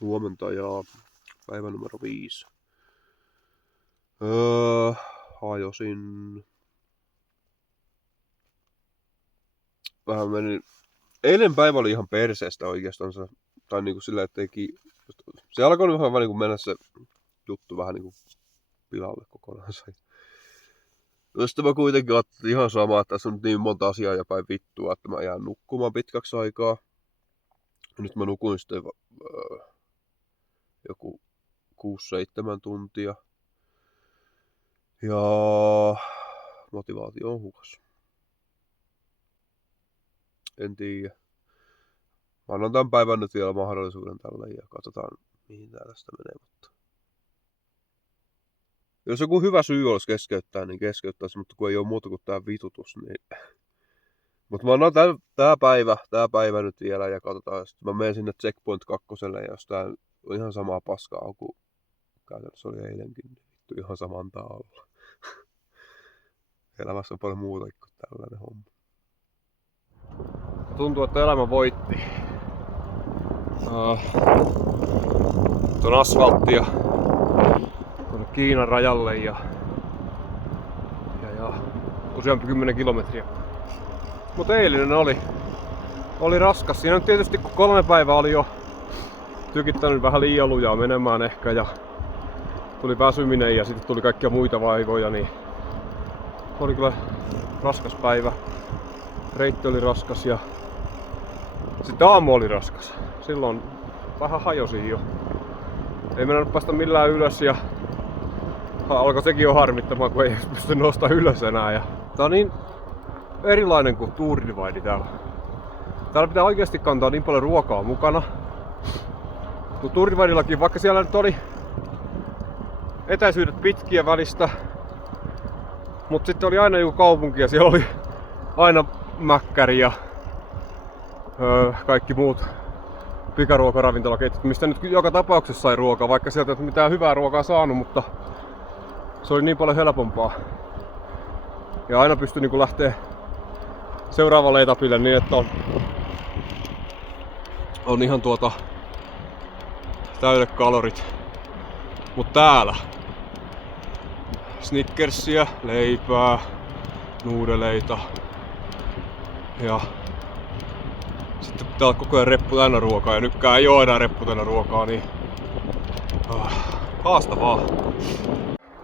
Huomenta ja päivä numero 5. Hajosin. Vähän meni. Eilen päivä oli ihan perseestä oikeastaan. Tai niinku sillä, että se alkoi vähän niinku mennä se juttu vähän niinku pilalle kokonaan. Sitten mä kuitenkin ajattelin ihan sama, että tässä on niin monta asiaa ja päin vittua, että mä jään nukkumaan pitkäksi aikaa. Ja nyt mä nukuin sitten joku 6-7 tuntia. Ja motivaatio on hukas. En tiedä. Mä annan tämän päivän nyt vielä mahdollisuuden tälle ja katsotaan mihin tää tästä menee. Mutta jos joku hyvä syy olisi keskeyttää, niin keskeyttäisi, mutta kun ei oo muuta kuin tää vitutus, niin mutta mä annan tää päivä nyt vielä ja katsotaan. Sitten mä menen sinne Checkpoint 2, ja jos tää on ihan samaa paskaa kuin käytännössä oli eilenkin, niin vittu ihan saman taalla. Elämässä on paljon muuta kuin tällainen homma. Tuntuu, että elämä voitti. Tuon asfalttia tuonne Kiinan rajalle ja useampi 10 kilometriä. Mutta eilinen oli raskas. Siinä nyt tietysti kun 3 päivää oli jo tykittänyt vähän liian lujaa menemään ehkä ja tuli väsyminen ja sitten tuli kaikkia muita vaivoja, niin oli kyllä raskas päivä. Reitti oli raskas ja sitten aamu oli raskas. Silloin vähän hajosin jo. Ei mennä päästä millään ylös ja alkoi sekin jo harmittamaan, kun ei pysty nostamaan ylös enää. Ja tää on niin erilainen kuin Tour Divide täällä. Täällä pitää oikeasti kantaa niin paljon ruokaa mukana. Tour Dividellakin, vaikka siellä nyt oli etäisyydet pitkiä välistä, mutta sitten oli aina joku kaupunki ja siellä oli aina mäkkäri ja kaikki muut pikaruokaravintolaketjut, mistä nyt joka tapauksessa sai ruokaa, vaikka sieltä ei mitään hyvää ruokaa saanut, mutta se oli niin paljon helpompaa. Ja aina pystyi niinku lähteä seuraavalle etapille niin, että on ihan täydet kalorit. Mut täällä Snickersia, leipää, nuudeleita ja sitten pitää olla koko ajan reppu täynnä ruokaa ja nytkään ei oo enää reppu täynnä ruokaa, niin haastavaa.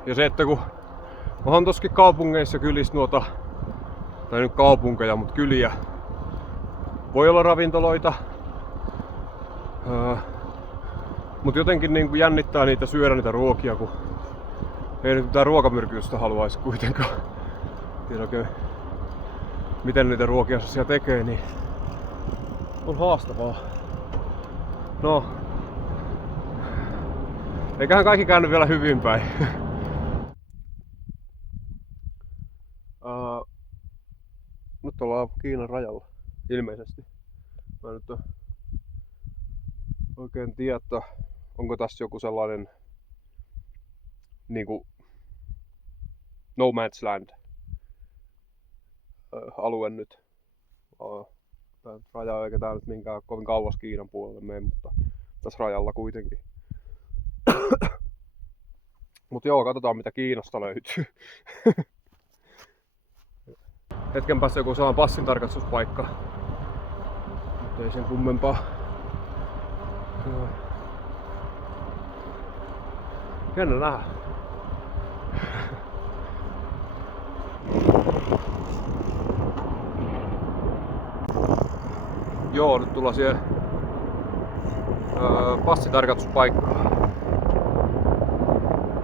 Ja se, että kun onhan tossakin kaupungeissa kylissä tai nyt kaupunkeja, mut kyliä, voi olla ravintoloita, mut jotenkin niin jännittää niitä syödä niitä ruokia, kun ei nyt mitään ruokamyrkytystä haluaisi kuitenkaan. Tiedä oikein miten niitä ruokia se siellä tekee, niin on haastavaa. No, eiköhän kaikki käynyt vielä hyvin päin. Nyt ollaan Kiinan rajalla, ilmeisesti. Mä nyt oikein tiedä, että onko tässä joku sellainen niinku no man's land alue nyt. Tää raja eikä tää nyt minkään kovin kauas Kiinan puolelle mene, mutta tässä rajalla kuitenkin. Mut joo, katsotaan mitä Kiinasta löytyy. Hetken päästä joku sellainen passintarkastuspaikka. Mut ei sen kummempaa. Jännä nähdä. Joo, nyt tullaan siihen passitarkastuspaikkaan.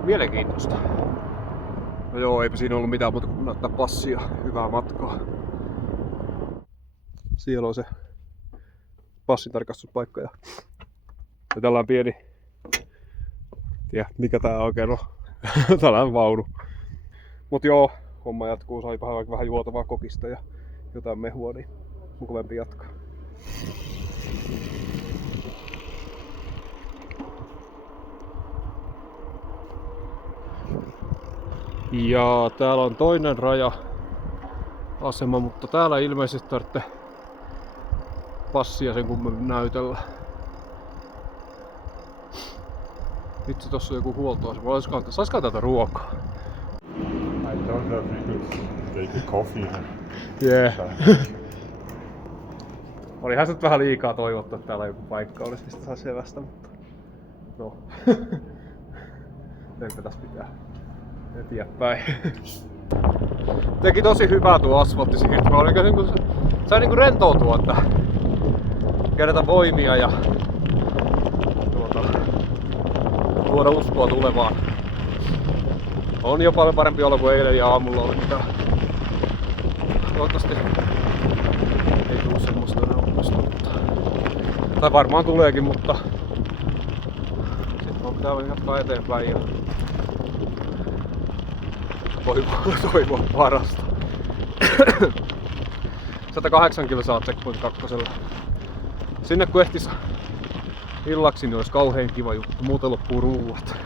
Mielenkiintoista. No joo, eipä siinä ollut mitään muuta kuin näyttää passia. Hyvää matkaa. Siellä on se passintarkastuspaikka ja tällainen pieni, tiedä mikä tää oikein on, tällainen vaunu. Mut joo, homma jatkuu, sai vähän juotavaa kokista ja jotain mehua, niin mukavampi jatkaa. Ja täällä on toinen raja-asema, mutta täällä ilmeisesti tarvitsee passia sen kummemmin näytellä. Vitsi, tossa on joku huoltoasema. Saisiko täältä ruokaa? I don't know if we could take a coffee. Yeah. Olihan se nyt vähän liikaa toivottu, että täällä joku paikka olisi, mistä saisi evästä, mutta... No. Eipä tässä pitää eteenpäin. Teki tosi hyvää tuo asfalttisiirtymä. Sai niinku rentoutua, että kerätä voimia ja tuoda uskoa tulevaan. On jo paljon parempi olla kuin eilen ja aamulla oli mitään. Toivottavasti ei tule semmoista enää mutta... Tai varmaan tuleekin, mutta sitten pitää jatkaa eteenpäin ja toivoa parasta. 108 kilsaa Checkpoint 2. Sinne kun ehtis illaksi, niin olisi kauhean kiva juttu. Muuten loppuu ruuat.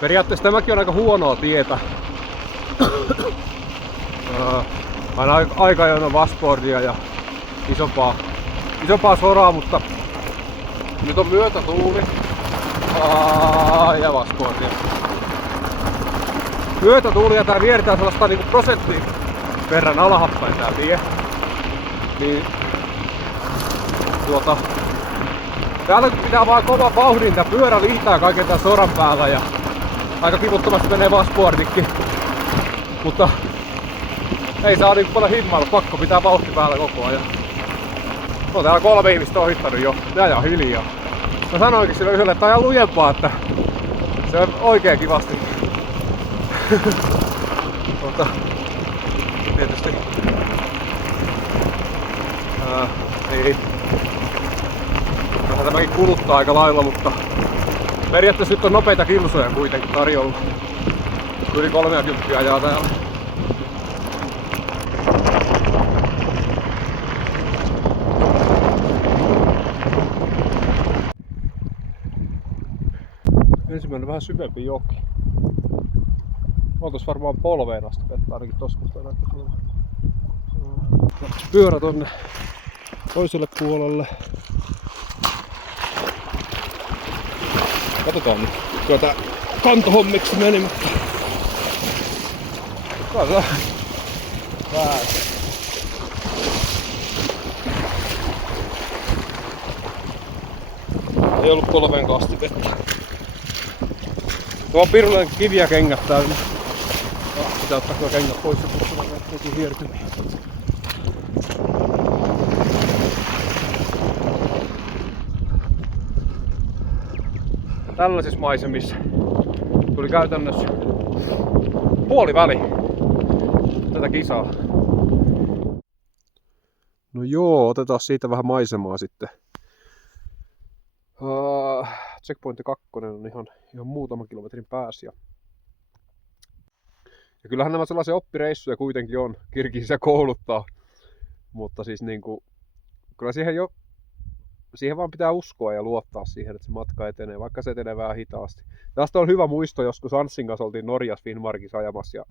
Periaatteessa tämäkin on aika huonoa tietä. Aina aika ajoin on washboardia ja isompaa soraa, mutta nyt on myötätuuli ja washboardia. Myötätuuli ja tää vieritään sellaista niinku prosenttia verran alhappäin tää tie. Niin täällä pitää vaan kova vauhdin, tää pyörä lihtää kaiken tän soran päällä ja aika kivuttomasti menee washboardikin. Mutta ei saa niinku paljon himmailla, pakko pitää vauhti päällä koko ajan. No täällä 3 ihmistä ohittanut jo, ne ajaa hiljaa. Mä sanoinkin sille yhdelle, että ajaa lujempaa, että se on oikein kivasti. Mutta tietysti niin. Vähän tämäkin kuluttaa aika lailla, mutta periaatteessa nyt on nopeita kilsoja kuitenkin tarjolla. Yli 30 ajaa täällä. Ensimmäinen vähän syvempi joki. Oltais varmaan polveen asti vettä, ainakin tossa kohtaa näyttäisi olevan. Pyörä tonne toiselle puolelle. Katsotaan nyt. Kyllä tää kantohommiksi meni, mutta... Katsotaan. Pääsee. Ei ollut polveen kasti vettä. Tuo on pirullinen kiviä kengät täynnä. Pitää ottaa kyllä kengät pois, jos tulee joku hiertymiä. Tällaisissa maisemissa tuli käytännössä puoliväli tätä kisaa. No joo, otetaan siitä vähän maisemaa sitten. Checkpoint 2 on ihan muutaman kilometrin päässä. Ja kyllähän nämä sellaisia oppireissuja kuitenkin on, Kirgisia kouluttaa. Mutta siis niinku, kyllä siihen vaan pitää uskoa ja luottaa siihen, että se matka etenee, vaikka se etenee vähän hitaasti. Tästä on hyvä muisto, joskus Anssin kanssa oltiin Norjassa Finnmarkissa ajamassa ja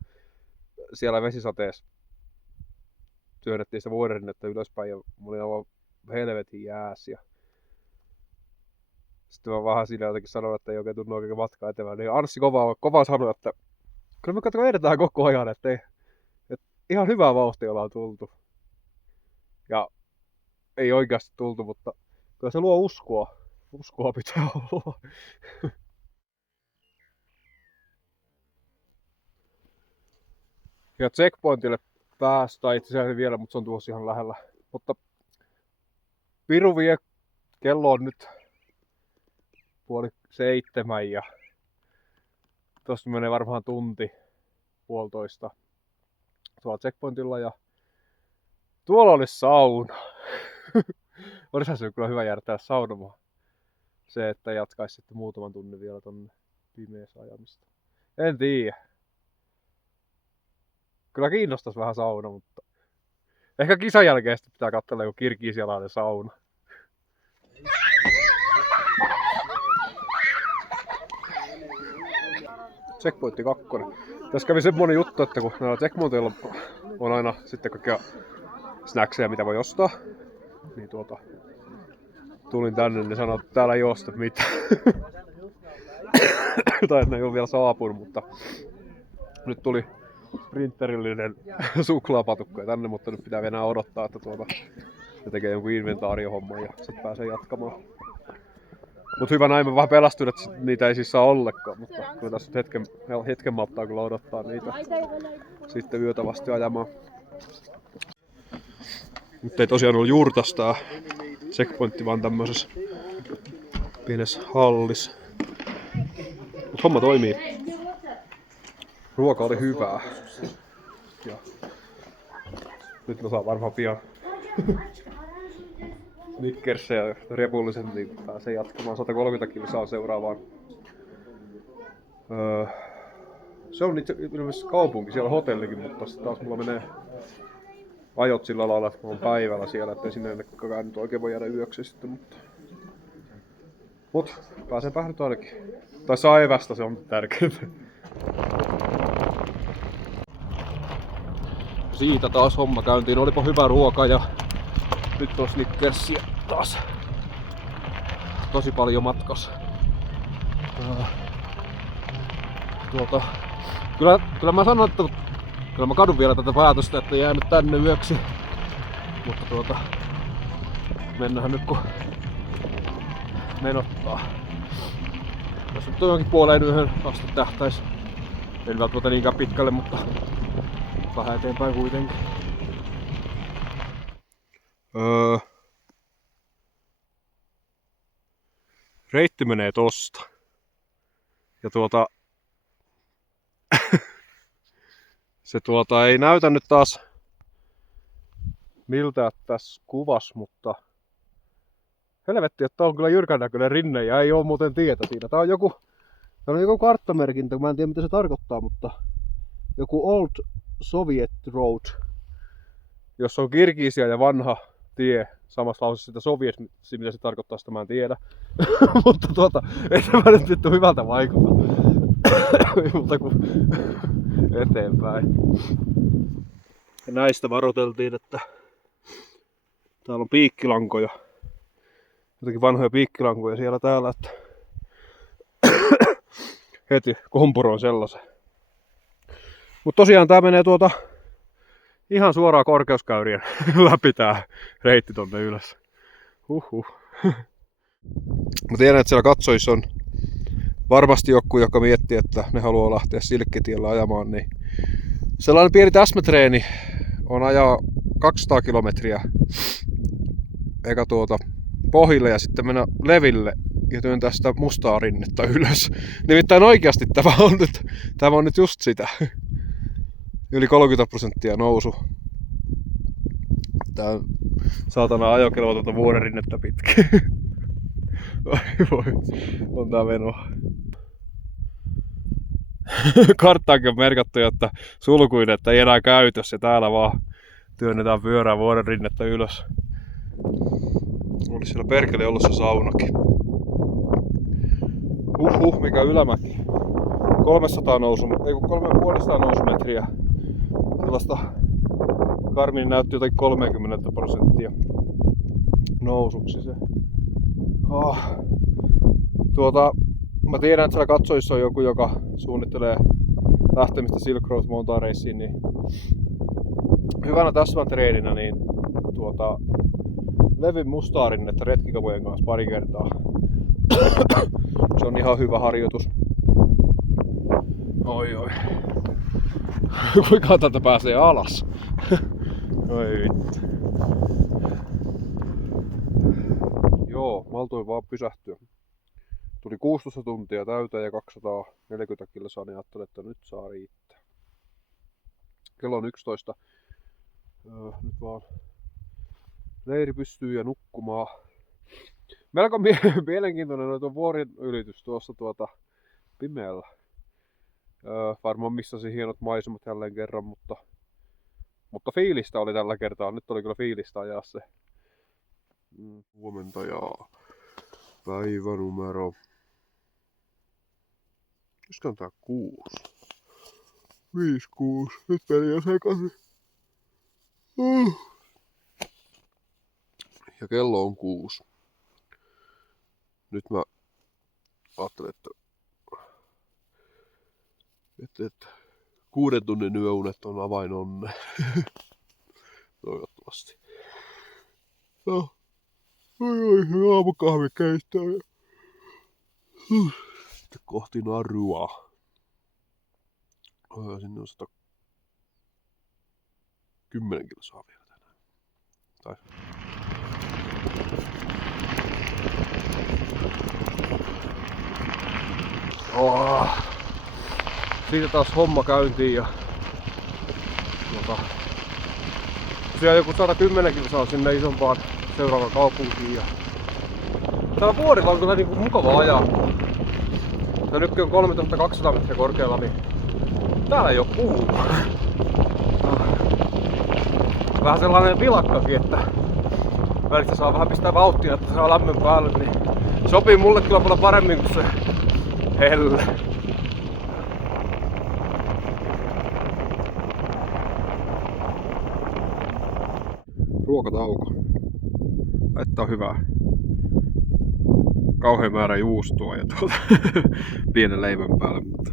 siellä vesisateessa työnnettiin sitä vuoderinnettä ylöspäin ja mä olin aivan helvetin jäässä. Ja sitten mä vähän siinä jotenkin sanoin, että ei oikein tunnu oikein matkaa etemään. Niin Anssi kova sanoi, että kyllä me edetään koko ajan, että ihan hyvää vauhtia ollaan tultu. Ja ei oikeasti tultu, mutta kyllä se luo uskoa. Uskoa pitää olla. Ja checkpointille päästään itse asiassa vielä, mutta se on tuossa ihan lähellä. Mutta piru vie, kello on nyt 6:30 ja tosta menee varmaan tunti, puolitoista tuolla checkpointilla ja tuolla olisi sauna. Olisihan se kyllä hyvä jäädä täällä saunomaan. Se, että jatkaisi sitten muutaman tunnin vielä tonne pimeässä ajamista. En tiedä. Kyllä kiinnostaisi vähän sauna, mutta ehkä kisan jälkeen sitten pitää katsella joku kirgisialainen sauna. Checkpoint 2. Tässä kävi semmonen juttu, että kun näillä Tecmonteilla on aina sitten kaikkia snackseja, mitä voi ostaa, niin tulin tänne, niin sanoin, että täällä ei osta mitään. Tai että ne ei ole vielä saapunut, mutta nyt tuli printerillinen suklaapatukka tänne, mutta nyt pitää enää odottaa, että se tekee jonkun inventaariohomman ja sitten pääsee jatkamaan. Mut hyvä näin, mä vähän pelästyn, että niitä ei siis saa ollenkaan, mutta kyllä tässä hetken malttaa kyllä odottaa niitä sitten yötä vasti ajamaan. Nyt ei tosiaan ollut juurtas tää checkpointti, vaan tämmöisessä pienessä hallissa. Mut homma toimii. Ruoka oli hyvää. Ja nyt mä saan varmaan pian Snickersejä ja repulliset, niin pääsee jatkamaan 130 kilsaa seuraavaan. Se on itse ilmeisesti kaupunki, siellä on hotellikin, mutta sitten taas mulla menee ajot sillä lailla, että mä oon päivällä siellä, ettei sinne ennenkaan nyt oikein voi jäädä yöksi sitten, mutta pääsenpä nyt ainakin. Tai saa evästä, se on tärkeintä. Siitä taas homma käyntiin, olipa hyvä ruoka ja nyt on Snickersia taas tosi paljon matkas. Kyllä mä sanon, että kyllä mä kadun vielä tätä päätöstä, että jäänyt tänne yöksi. Mutta mennään nyt kun menottaa. Jos nyt on jonkin puoleen yhden asti tähtäis. En välttämättä niinkään pitkälle, mutta vähän eteenpäin kuitenkin. Reitti menee tosta. Ja se ei näytä nyt taas miltä tässä kuvas, mutta helvetti, että on kyllä jyrkän näköinen rinne ja ei oo muuten tietä siinä. Tää on joku karttamerkintä, mä en tiedä mitä se tarkoittaa, mutta joku Old Soviet Road, jossa on Kirgisia ja vanha tie. Samassa lausessa sitä Soviet, mitä se tarkoittaa, sitä mä en tiedä. Mutta ei tämä nyt vittu hyvältä vaikuta. Mutta kuin eteenpäin. Ja näistä varoiteltiin, että täällä on piikkilankoja. Jotakin vanhoja piikkilankoja siellä täällä, että heti kompuroin sellaisen. Mutta tosiaan tää menee ihan suoraan korkeuskäyrien läpi tää reitti tonne ylös. Mä tiedän, että siellä katsojissa on varmasti joku, joka miettii, että ne haluaa lähteä silkkitiellä ajamaan, niin sellainen pieni täsmätreeni on ajaa 200 kilometriä eka pohjille ja sitten mennä leville ja työntää sitä mustaa rinnettä ylös. Nimittäin oikeasti tämä on nyt just sitä. Yli 30% nousu. Tää on saatana ajokelvotonta vuoden rinnettä pitkin. Ai voi, on tää menoa. Karttaankin on merkattu, että sulkuinetta ei enää käytössä ja täällä vaan työnnetään pyörää vuoden rinnettä ylös. Oli siellä perkele ollut se saunakin. Mikä ylämäki. 300 nousu, ei kun 350 nousumetriä. Sellaista Garmin näytti jotakin 30% nousuksi se. Mä tiedän, että siellä katsojissa on joku, joka suunnittelee lähtemistä Silk Road Mountain Raceen, niin hyvänä täsmätreeninä niin levin mustaa rinnettä retkikamojen kanssa pari kertaa. Se on ihan hyvä harjoitus. Oi. Kuinka täältä pääsee alas? Oi vittu. Joo, maltoin vaan pysähtyä. Tuli 16 tuntia täyteen ja 240 kilsaa, niin ajattelin, että nyt saa riittää. Kello on 11. Nyt vaan leiri pystyy ja nukkumaan. Melko mielenkiintoinen on tuo vuoren ylitys tuossa pimeällä. Varmaan missasi hienot maisemat jälleen kerran, mutta fiilistä oli tällä kertaa. Nyt oli kyllä fiilistä ajaa se. Huomenta ja päivänumero. Koska on tää 6? 5-6. Nyt meni jo sekaisin. Ja kello on 6. Nyt mä ajattelen, että 6 tunnin yöunet on avain onneen. Toivottavasti. No. Oi, aamukahvi keittää. Sitten kohti narua. Sinne on 110 kilsaa vielä tänään. Tai... Siitä taas homma käyntiin ja tosiaan joku 110 kilsaa sinne isompaan seuraavaan kaupunkiin. Ja täällä vuorilla on kyllä niinku mukava ajaa. Tää nyt on 3200 metriä korkealla, niin täällä ei oo kuuma. Vähän sellainen vilakkakin, että välistä saa vähän pistää vauhtia, että saa lämmön päälle, niin sopii mulle kyllä paljon paremmin kuin se helle. Ruokatauko. Että on hyvää. Kauhean määrä juustoa ja pienen leivän päälle, mutta...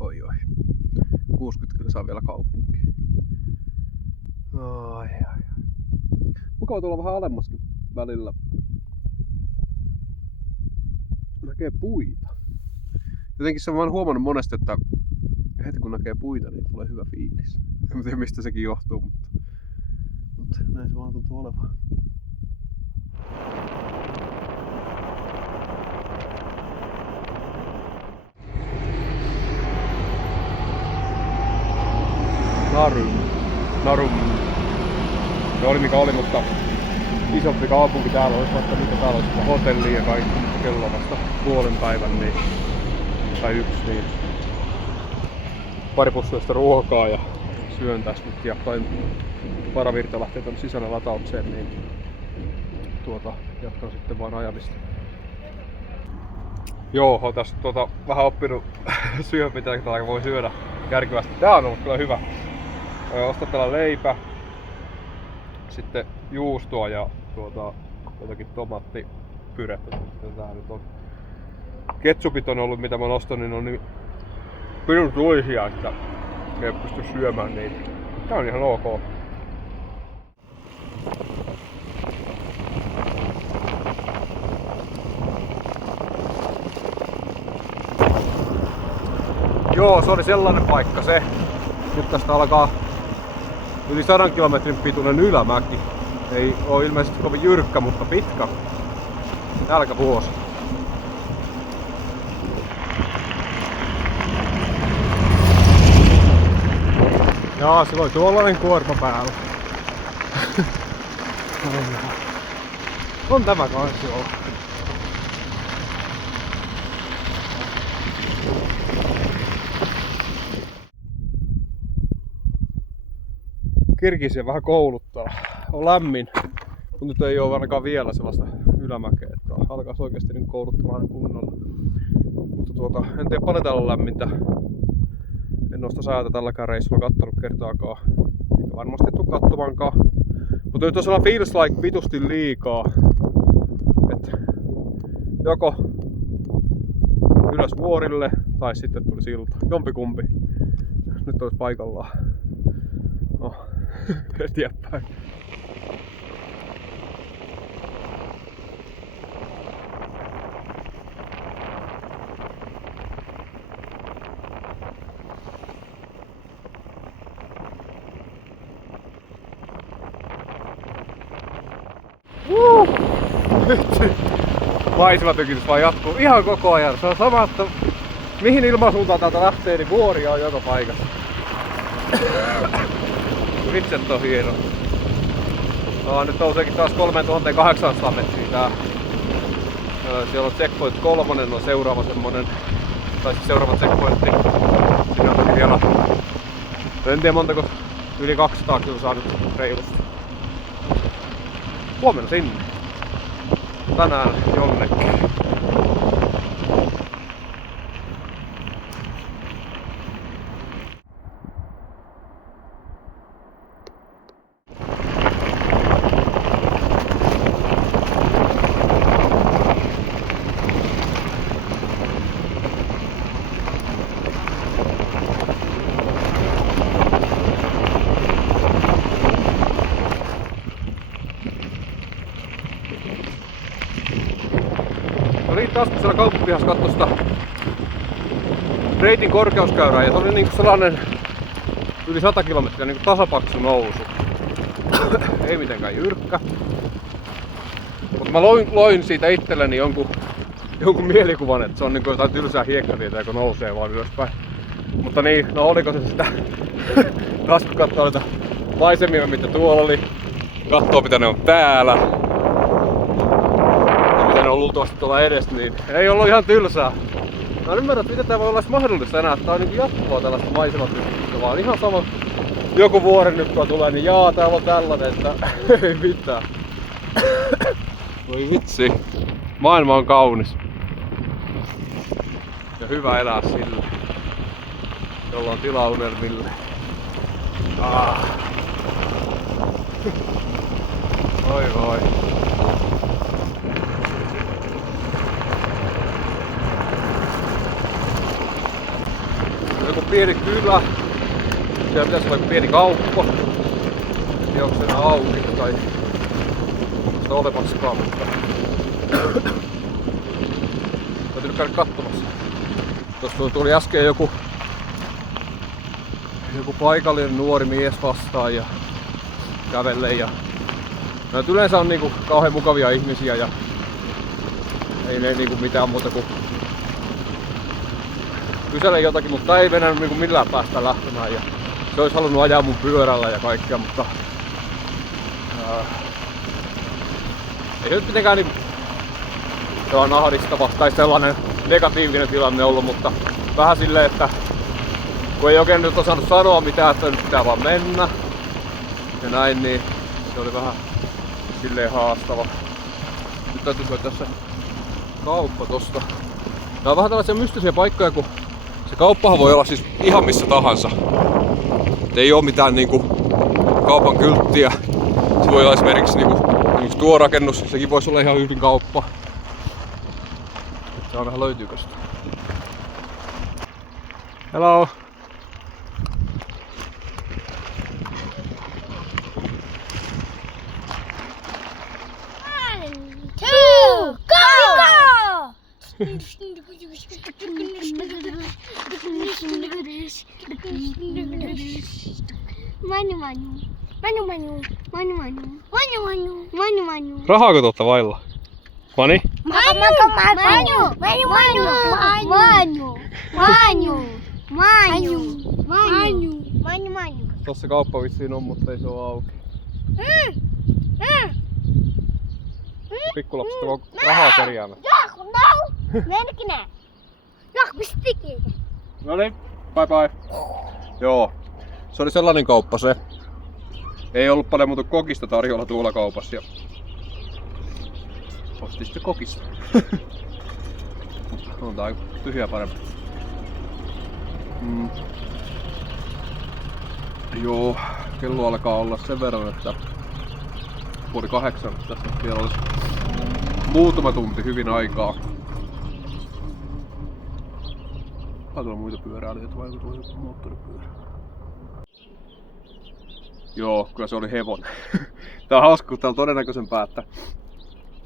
Oi. 60 kyllä saa vielä kaupunkiin. Ai. Mukava tulla vähän alemmaskin välillä. Näkee puita. Jotenkin se on vaan huomannut monesti, että heti kun näkee puita, niin tulee hyvä fiilis. En tiedä mistä sekin johtuu, mutta näin se vaan tuntuu olevan. Narum. Se oli mikä oli, mutta isompi kaupunki täällä olisi, vaikka mitä täällä olisi hotelli ja kaikki. Kello on vasta puolen päivän niin, tai 1 niin. Pari pussuista ruokaa ja syön tässä nyt ja varavirta lähtee tuonne sisällä lataukseen, niin jatkan sitten vaan ajamista. Joo, oon tässä vähän oppinut syödä mitä täällä voi syödä järkevästi. Tää on ollut kyllä hyvä. Ostan täällä leipä, sitten juustoa ja jotakin tomaattipyrettä. Tää nyt on. Ketsupit on ollut mitä mä oon ostanut, niin on niin pirun tuisia, että ei pysty syömään niitä. Tää on ihan ok. Joo, se oli sellainen paikka se. Nyt tästä alkaa yli 100 kilometrin pituinen ylämäki. Ei oo ilmeisesti kovin jyrkkä, mutta pitkä. Nälkävuosi. Jaa, sillä oli tuollainen kuorma päällä. On tämä kanssa joo. Kirkisiä vähän kouluttaa. On lämmin, mutta nyt ei ole ainakaan vielä sellaista ylämäkeä, että alkaa oikeasti niin kouluttamaan kunnolla. Mutta en tiedä paljon täällä on lämmintä. En oo sitä säätä tälläkään reissulla kattonut kertaakaan. Eikä varmasti tuu kattomaankaan. Mutta nyt on sellainen feels like vitusti liikaa. Et joko ylös vuorille tai sitten tuli silta. Jompikumpi. Nyt olisi paikallaan. No, eteenpäin. Maisematykitys vaan jatkuu ihan koko ajan. Se on sama, että mihin ilmansuuntaan täältä lähtee, niin vuoria on joka paikassa. Vitsi, että on hieno. Nyt nouseekin taas 3800 metriä tää. Siellä on checkpoint 3 on seuraava semmonen. Tai siis seuraava checkpointti. Siinä on toki vielä. En tiedä montako yli 200 kilsaa nyt reilusti. Huomenna sinne. Tänään jonnekin. täällä kauppapihassa katsoi sitä reitin korkeuskäyrää ja se oli niinku sellainen yli 100 kilometriä niinku tasapaksu nousu. Ei mitenkään jyrkkä. Mutta mä loin siitä itselleni jonkun mielikuvan, että se on niinku jotain tylsää hiekkatietä, joka nousee vaan ylöspäin. Mutta niin, no oliko se sitä taas kun katsoo niitä maisemia, mitä tuolla oli, katsoo mitä ne on täällä ja mitä ne on luultavasti tuolla edes, niin ei ollut ihan tylsää. Mä en ymmärrä, että miten tää voi olla mahdollista enää, että tää on niinku jatkuva tällaista maisematyyppistä, vaan ihan sama joku vuori nyt kun tulee, niin jaa täällä on tällainen, että ei mitään. Voi vitsi, maailma on kaunis. Ja hyvä elää sillä, jolla on tilaa unelmille. Oi voi. Joku pieni kylä. Siellä pitäisi olla joku pieni kauppa. Ei onko se enää auki tai onko sitä olemassakaan, mutta täytyy käydä katsomassa. Tuossa tuli äsken joku paikallinen nuori mies vastaan ja kävelee ja yleensä on niinku kauhean mukavia ihmisiä ja ei ne niinku mitään muuta kuin kysele jotakin, mutta ei venänyt niinku millään päästä lähtemään ja se olisi halunnut ajaa mun pyörällä ja kaikkea, mutta ei se nyt mitenkään niin ahdistava tai sellainen negatiivinen tilanne ollut, mutta vähän silleen, että kun ei oikein nyt osannut sanoa mitään, että nyt pitää vaan mennä ja näin, niin se oli vähän silleen haastava. Nyt täytyy löytää se kauppa tosta. Nää on vähän tällaisia mystisiä paikkoja, kun se kauppahan voi olla siis ihan missä tahansa. Et ei oo mitään niinku kaupan kylttiä. Se voi olla esimerkiksi niinku tuo rakennus, sekin voisi olla ihan yhdin kauppa. Saa vähän löytyykö sitä. Hello! Rahaako tuotta vailla? Mani? Tossa kauppa vissiin on, mutta ei se oo auki. Pikkulapset on rahaa kerjäämässä. Noniin, bye bye. Joo, se oli sellainen kauppa se. Ei ollut paljon muuta kokista tarjolla tuolla kaupassa ja ostin sitten kokista. Mutta on tää tyhjää parempi. Joo, kello alkaa olla sen verran, että 7:30. Tässä vielä olisi muutama tunti hyvin aikaa. Tuolla muita pyöräilijöitä vai onko tuo moottoripyörä? Joo, kyllä se oli hevonen. Tää on hauska, kun täällä todennäköisempää, että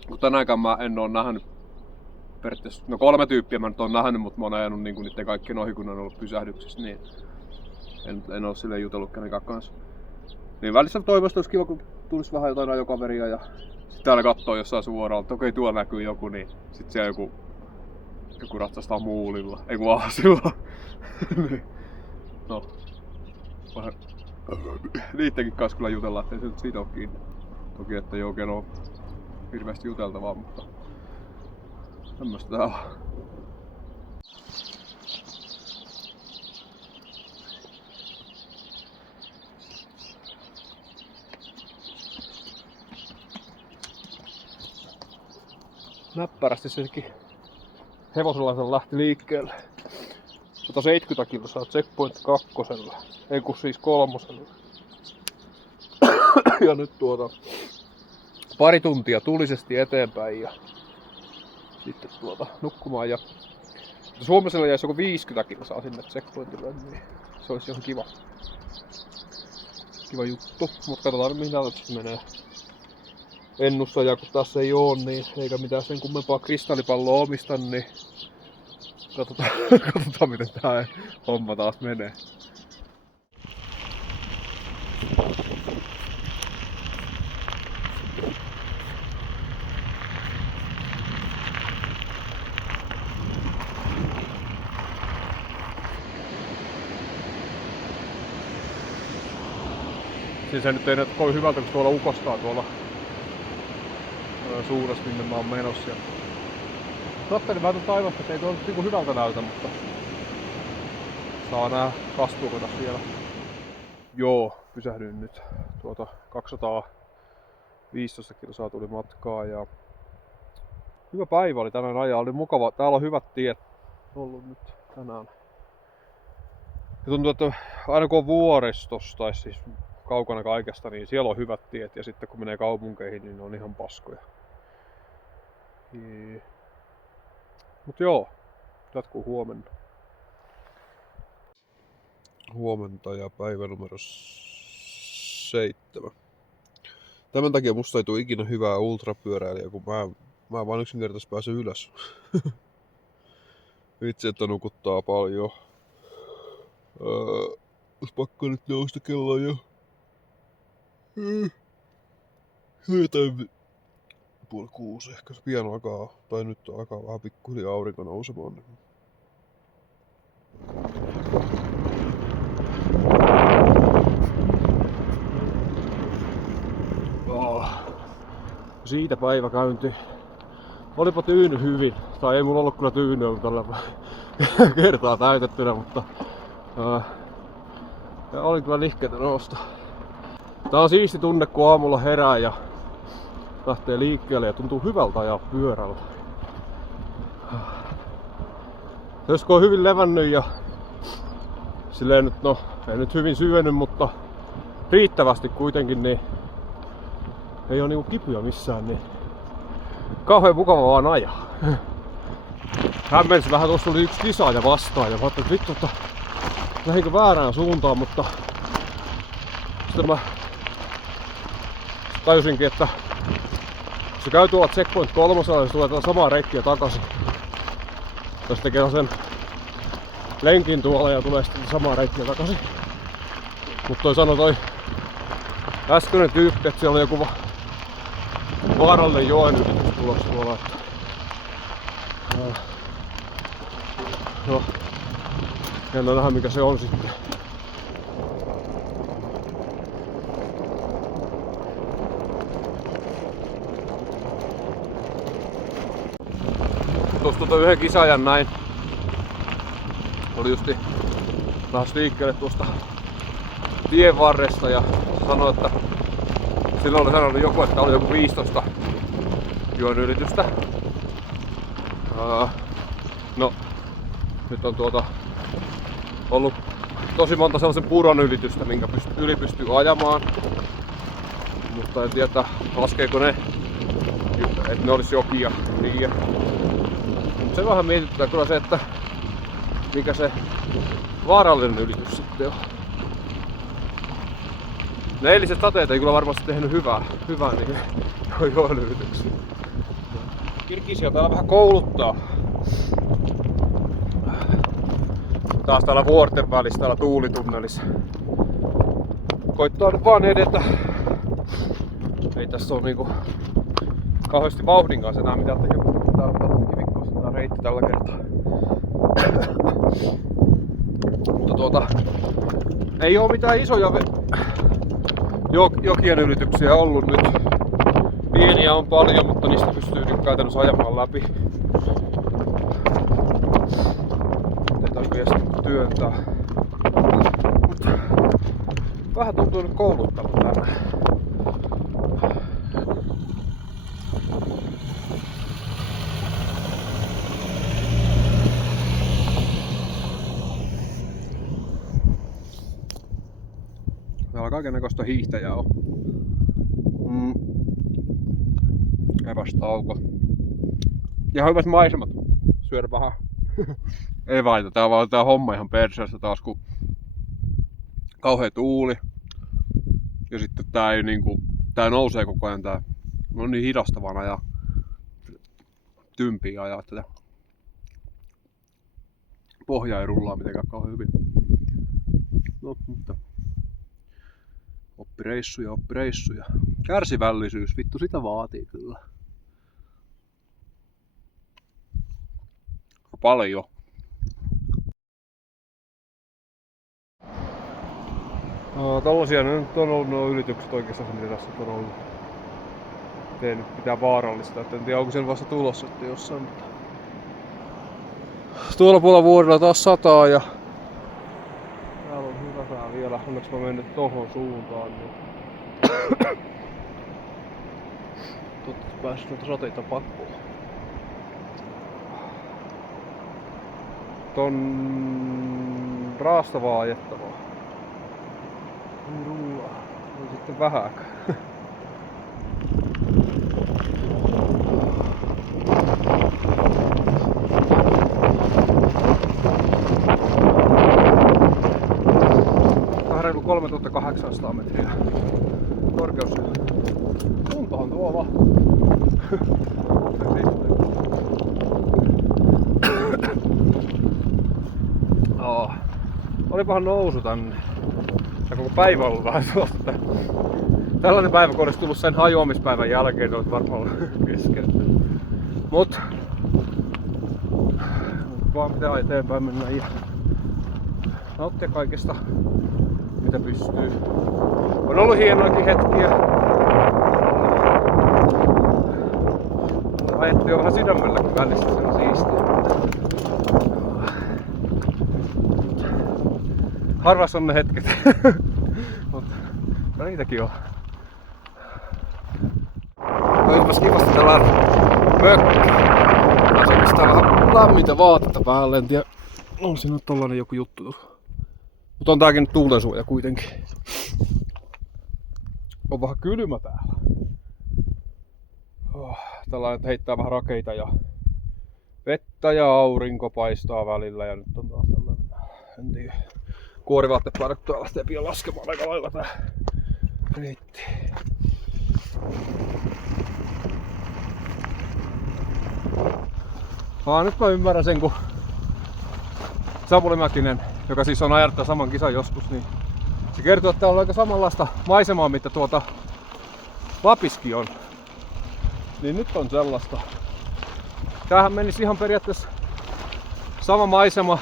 kun tänäänkään mä en oo nähnyt periaatteessa, no 3 tyyppiä mä nyt oon nähnyt, mutta mä oon ajanut niinku niitten kaikkien ohi, kun on ollut pysähdyksissä, niin en oo silleen jutellut kenenkään kanssa. Niin välissä toivosta olisi kiva, kun tulisi vähän jotain ajokaveria ja sit täällä kattoo jossain suoraan, että okei tuolla näkyy joku, niin sit siellä joku ratsastaa muulilla, ei kun aasilla. No, vähän niittenkin kanssa kyllä jutella, ettei se nyt siitä oo kiinni. Toki ettei oikein oo hirveästi juteltavaa, mutta tämmöstä tää on. Näppärästi sekin hevosella se lähti liikkeelle. 170 kilsaa checkpoint 2. Ei kun siis 3. Ja nyt pari tuntia tulisesti eteenpäin ja sitten nukkumaan. Ja Suomessa jäisi joku 50 kilsaa sinne checkpointille, niin se olisi ihan kiva juttu. Mutta katsotaan mihin täällä menee. ennustaja, kun tässä ei oo, niin eikä mitään sen kummempaa kristallipalloa omista, niin katsotaan miten tää homma taas menee. Siis se nyt ei näytä kovin hyvältä, kun tuolla ukostaa tuolla suunnassa, minne mä oon menossa. Kattelin vähän tuon taivasta, että ei tuolla niinku hyvältä näytä, mutta saa nää kastuuko tässä vielä. Joo, pysähdyin nyt. 215 kilsaa tuli matkaa ja hyvä päivä oli tänään ajaa, oli mukava. Täällä on hyvät tiet ollut nyt tänään. Ja tuntuu, että aina kun on vuoristossa tai siis kaukana kaikesta, niin siellä on hyvät tiet ja sitten kun menee kaupunkeihin, niin ne on ihan paskoja. Mut joo, jatkuu huomenna. Huomenta ja päivä numero 7. Tämän takia musta ei tule ikinä hyvää ultrapyöräilijä, kun mä vaan yksinkertaisesti pääsen ylös. Vitsi, että nukuttaa paljon. Pakko nyt nousta, kello on jo jotain 5:30 ehkä. Pian alkaa, tai nyt alkaa vähän pikkuhiljaa aurinko nousemaan. Siitä päiväkäynti. Olipa tyyny hyvin. Tai ei mulla ollut kyllä tyyny ollut tällä kertaa täytettynä, mutta oli kyllä nihkeetä nousta. Tää on siisti tunne, kun aamulla herää ja lähtee liikkeelle ja tuntuu hyvältä ajaa pyörällä. Jos kun on hyvin levännyt ja silleen nyt, no ei nyt hyvin syönyt, mutta riittävästi kuitenkin, niin ei oo niinku kipuja missään, niin kauhean mukava vaan ajaa. Hämmensi vähän, tuossa oli yksi kisaaja vastaan ja mä ajattelin, että vittu, että lähinkö väärään suuntaan, mutta sitten mä tajusinkin, että se käy tuolla checkpoint 3 ja se tulee tätä samaa reittiä takaisin. Jos tekee sen lenkin tuolla ja tulee sitten samaa reittiä takaisin. Mut toi sanoi toi äskeinen tyyppi, että siellä oli joku vaarallinen joen ylitys tulossa tuolla. No, jännä nähdä mikä se on sitten. Tuosta yhden kisaajan näin. Oli justi lähes liikkeelle tuosta tien varresta ja sanoi, että silloin oli sanonut joku, että oli joku 15 joen ylitystä. No, nyt on ollut tosi monta sellaisen puron ylitystä, minkä yli pystyy ajamaan. Mutta en tiedä, laskeeko ne, että ne olisi jokia. Niin. Se vähän mietittää kyllä se, että mikä se vaarallinen ylitys sitten on. Ne eiliset sateet ei kyllä varmasti tehnyt hyvää niin joen ylityksiä. Kirgisia täällä vähän kouluttaa. Taas täällä vuorten välissä, täällä tuulitunnelissa. Koittaa nyt vaan edetä. Ei tässä ole niinku kauheasti vauhdin kanssa enää mitään tekemistä. Tää on tällainen kivikkoista tää reitti tällä kertaa. Mutta ei oo mitään isoja jokien ylityksiä ollut nyt. Pieniä on paljon, mutta niistä pystyy nyt käytännössä ajamaan läpi. Ei tarvii edes työntää. Mutta vähän tuntuu nyt kouluttavalta tänään. Täällä on kaikennäköistä hiihtäjää on. Evästauko. Ja hyvät maisemat. Syödä vähän eväitä. Tää on vaan tää homma ihan perseestä taas, kun kauhea tuuli. Ja sitten tää ei niinku, tää nousee koko ajan tää on niin hidastavana ja tympiä ajaa tätä. Pohja ei rullaa mitenkään kauhean hyvin. No, mutta oppireissuja. Kärsivällisyys, vittu sitä vaatii kyllä. Paljon. Tällaisia nyt on ollut nuo ylitykset oikeastaan, mitä tässä on ollut. Tehnyt mitään vaarallista, et en tiedä onko siellä vasta tulossa sitten jossain, mutta tuolla puolella vuodella taas sataa ja täällä on hyvä sää vielä, onneksi mä menen nyt tohon suuntaan, niin toivottavasti pääsis noita sateita pakoon. On raastavaa ajettavaa. Ei rullaa. Ei sitten vähääkään. Vähän reilu 3800 metriä korkeus. Luntahan tuolla. Olipahan nousu tänne. Ja koko päivä on ollut vähän tuosta. Tällainen päivä, kun olisi tullut sen hajoamispäivän jälkeen, niin olisi varmaan keskeytynyt. Mut vaan pitää eteenpäin mennä ja nauttia kaikesta, mitä pystyy. On ollut hienoakin hetkiä. Ajettu jo vähän sydämelläkin välissä, se on siistiä. Harvassa on ne hetket, mutta niitäkin on. Olipas kivasti tällainen mökki. Voisi pistää vähän lämmintä vaatetta päälle, en tiedä, on siinä tollanen joku juttu. Mutta on tääkin nyt tuulensuoja kuitenkin. On vähän kylmä täällä. Tällainen, että heittää vähän rakeita ja vettä ja aurinko paistaa välillä ja nyt on taas tällainen, en tiedä. Kuorivaatteet painettua lähtee pian laskemaan aika lailla tää reitti. Nyt mä ymmärrän sen, kun Samuli Mäkinen, joka siis on ajanut saman kisan joskus, niin se kertoo, että täällä on aika samanlaista maisemaa, mitä tuota Lapiskin on. Niin nyt on sellaista. Tämähän menisi ihan periaatteessa sama maisema.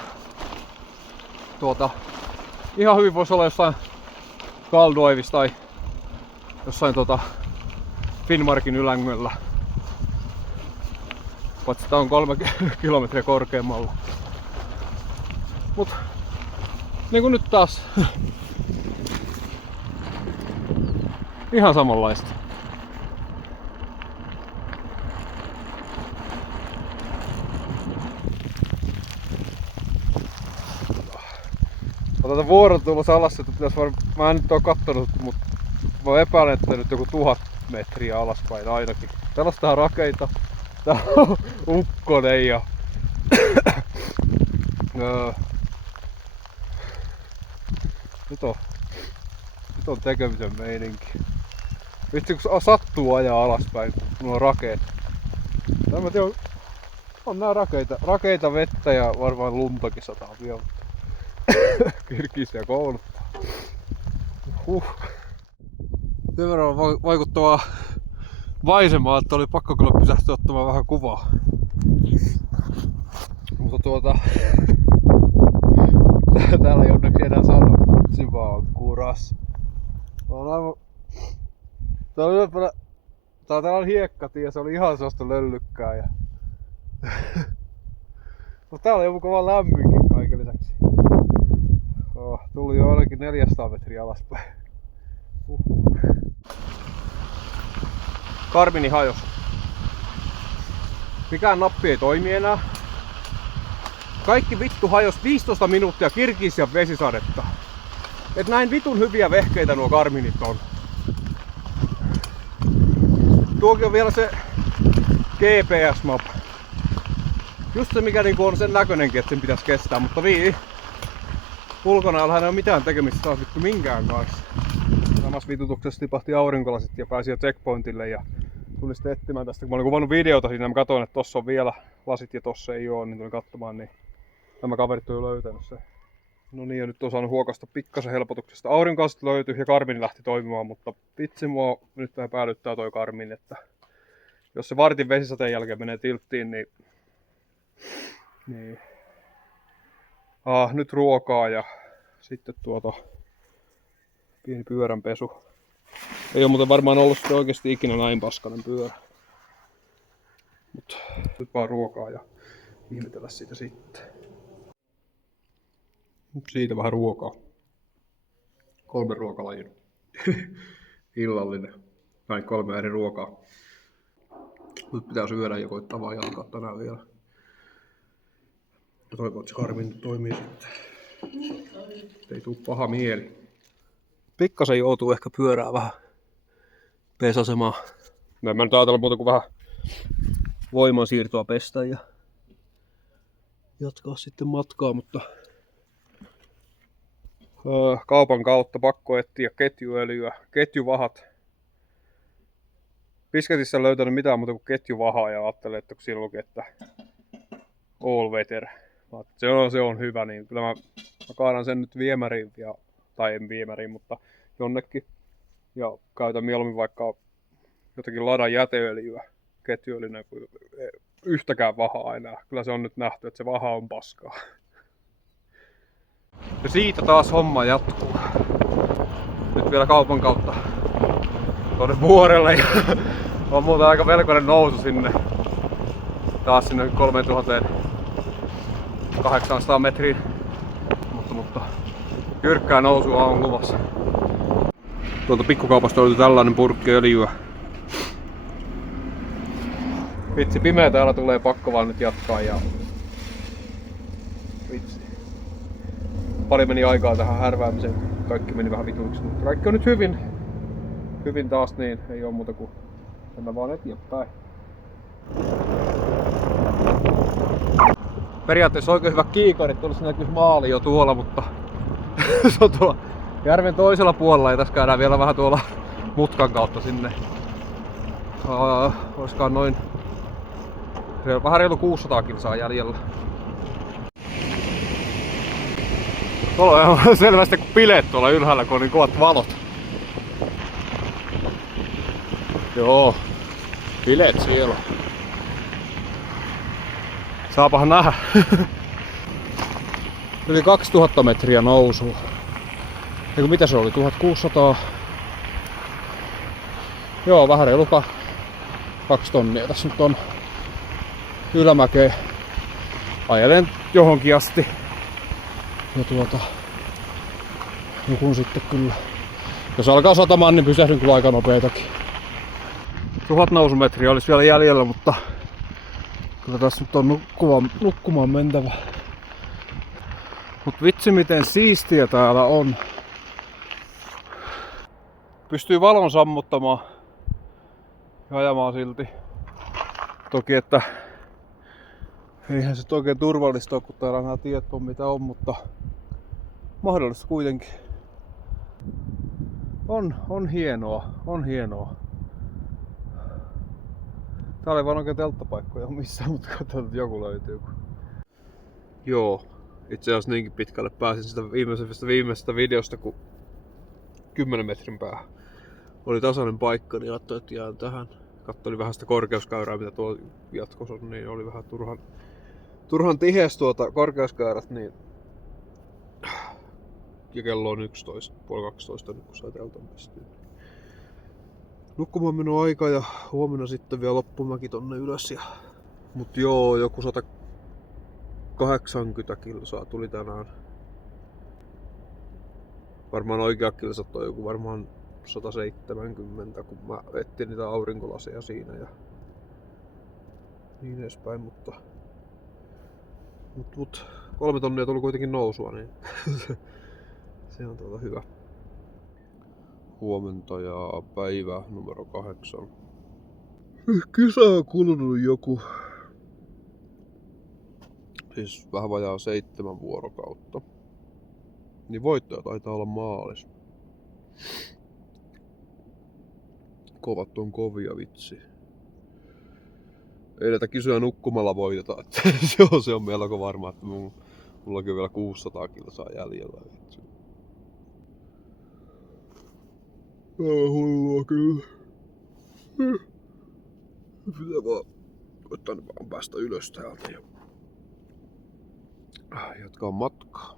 Ihan hyvin voisi olla jossain Kaldoivissa tai jossain Finnmarkin ylängöllä. Paitsi tää on 3 kilometriä korkeammalla. Mut niinku nyt taas ihan samanlaista. Tätä vuorotulossa alas, että pitäis mä en nyt oo kattonut, mutta mä epäilen, että nyt joku 1000 metriä alaspäin ainakin. Tällaista rakeita. Tää on ukkonen ja nyt on tekemisen meininki. Vitsi kun sattuu ajaa alaspäin, kun nuo rakeet. Mä tiedän, on nää rakeita, vettä ja varmaan luntakin sataa vielä. Kirkisiä kouluttaa. Sen verran vaikuttavaa maisemaa, että oli pakko kyllä pysähtyä ottamaan vähän kuvaa. Mutta täällä ei onneksi enää sano, se vaan on kuras. Täällä on hiekkatie, se oli ihan sellaista löllykkää. Mutta täällä on joku kova lämminkin kaiken lisäksi. Tuli jo ainakin 400 metriä alaspäin. Garmini hajos. Mikään nappi ei toimi enää. Kaikki vittu hajos 15 minuuttia Kirgisian vesisadetta. Et näin vitun hyviä vehkeitä nuo Garminit on. Tuokin on vielä se GPS-map. Just se mikä niinku on sen näköinenkin, että sen pitäisi kestää, mutta ulkonäöllähän ei ole mitään tekemistä taas vittu minkään kanssa. Samassa vitutuksessa tipahti aurinkolasit ja pääsi jo checkpointille ja tulin sitten etsimään tästä, kun mä olin kuvannut videota siinä, mä katsoin, että tossa on vielä lasit ja tossa ei oo, niin tulin katsomaan, niin nämä kaverit on jo löytänyt se. No niin, ja nyt on saanut huokasta pikkasen helpotuksesta. Aurinkoasit löytyi ja Garmin lähti toimimaan, mutta vitsi mua nyt vähän päädyttää toi Garmin, että jos se vartin vesisateen jälkeen menee tilttiin, niin nyt ruokaa ja sitten pieni pyöränpesu. Ei oo muuten varmaan ollut sitten oikeesti ikinä näin paskanen pyörä. Mut nyt vaan ruokaa ja ihmetellä siitä sitten. Siitä vähän ruokaa. 3 ruokalajin illallinen. Näin 3 eri ruokaa. Nyt pitää syödä ja koittaa vaan jalkaa tänään vielä. Ja toivon, että se Garmin toimii sitten. Ei tuu paha mieli. Pikkasen joutuu ehkä pyörää vähän pesasemaan. Mä nyt ajatella muuta kuin vähän voimansiirtoa pestä ja jatkaa sitten matkaa, mutta kaupan kautta pakko etsiä ketjuöljyä, ketjuvahat. Fisketissä en löytänyt mitään muuta kuin ketjuvahaa ja ajattelin, että kun siinä luki, että all weather, se on hyvä, niin kyllä mä kaadan sen nyt viemäriin, tai en viemäriin, mutta jonnekin. Ja käytän mieluummin vaikka jotakin ladan jäteöljyä ketjuöljynä, kun yhtäkään vahaa enää. Kyllä se on nyt nähty, että se vaha on paskaa. Ja siitä taas homma jatkuu. Nyt vielä kaupan kautta tuonne vuorelle ja on muuten aika melkoinen nousu sinne. Taas sinne 3800 metriin. Mutta jyrkkää nousua on luvassa. Tuolta pikkukaupasta löytyi tällainen purkki öljyä. Vitsi, pimeä täällä tulee, pakko vaan nyt jatkaa ja vitsi. Paljon meni aikaa tähän härväämiseen, kaikki meni vähän vituiksi, mutta kaikki on nyt hyvin taas, niin ei oo muuta kuin mennä vaan eteenpäin. Periaatteessa oikein hyvä kiikari, tulisi näkyisi maali jo tuolla, mutta se on tuolla järven toisella puolella ja tässä käydään vielä vähän tuolla mutkan kautta sinne. Oliskaan noin vähän reilu 600 kilsaa jäljellä. Tuolla on selvästi kuin bileet tuolla ylhäällä, kun on niin kovat valot. Joo, bileet siellä. Saapahan nähdä. Yli 2000 metriä nousua. Eiku mitä se oli? 1600? Joo, vähän reilu 2 tonnia. Tässä nyt on ylämäkeä. Ajelen johonkin asti. Ja nukun sitten kyllä. Jos alkaa satamaan, niin pysähdyn kyllä aika nopeetakin. 1000 nousumetriä olisi vielä jäljellä, mutta kyllä tässä nyt on nukkumaan mentävä. Mut vitsi miten siistiä täällä on. Pystyy valon sammuttamaan ja ajamaan silti. Toki että eihän se oikein turvallista ole, kun täällä nämä tiet on mitä on, mutta mahdollista kuitenkin. On hienoa, on hienoa. Täällä ei vaan oikein telttapaikkoja missään, mutta katsotaan, että joku löytyy. Joo, itse asiassa niinkin pitkälle pääsin sitä viimeisestä videosta, kun 10 metrin päähän oli tasainen paikka, niin ajattelin, että jään tähän. Katselin vähän sitä korkeuskäyrää, mitä tuolla jatkossa on, niin oli vähän turhan tiheäs korkeuskäyrät, niin ja kello on 11, puoli 12 nyt kun sai teltan pystyyn. Nukkumaan meno aika ja huomenna sitten vielä loppumäki tonne ylös. Mut joo, joku 180 kilsaa tuli tänään. Varmaan oikea kilsat on joku varmaan 170, kun mä etsin niitä aurinkolaseja siinä ja niin edespäin, mutta 3 tonnia tuli kuitenkin nousua, niin se on hyvä. Huomenta ja päivä numero 8. Kisa on kulunut joku, siis vähän vajaa 7 vuorokautta. Niin voittaja taitaa olla maalis. Kovat on kovia vitsi. Ei näitä kisoja nukkumalla voiteta. Se on melko varma, että mullakin on vielä 600 kilsaa jäljellä. Hullua kyllä. Pitää vaan koittaa vaan päästä ylös täältä ja jatkaa matkaa.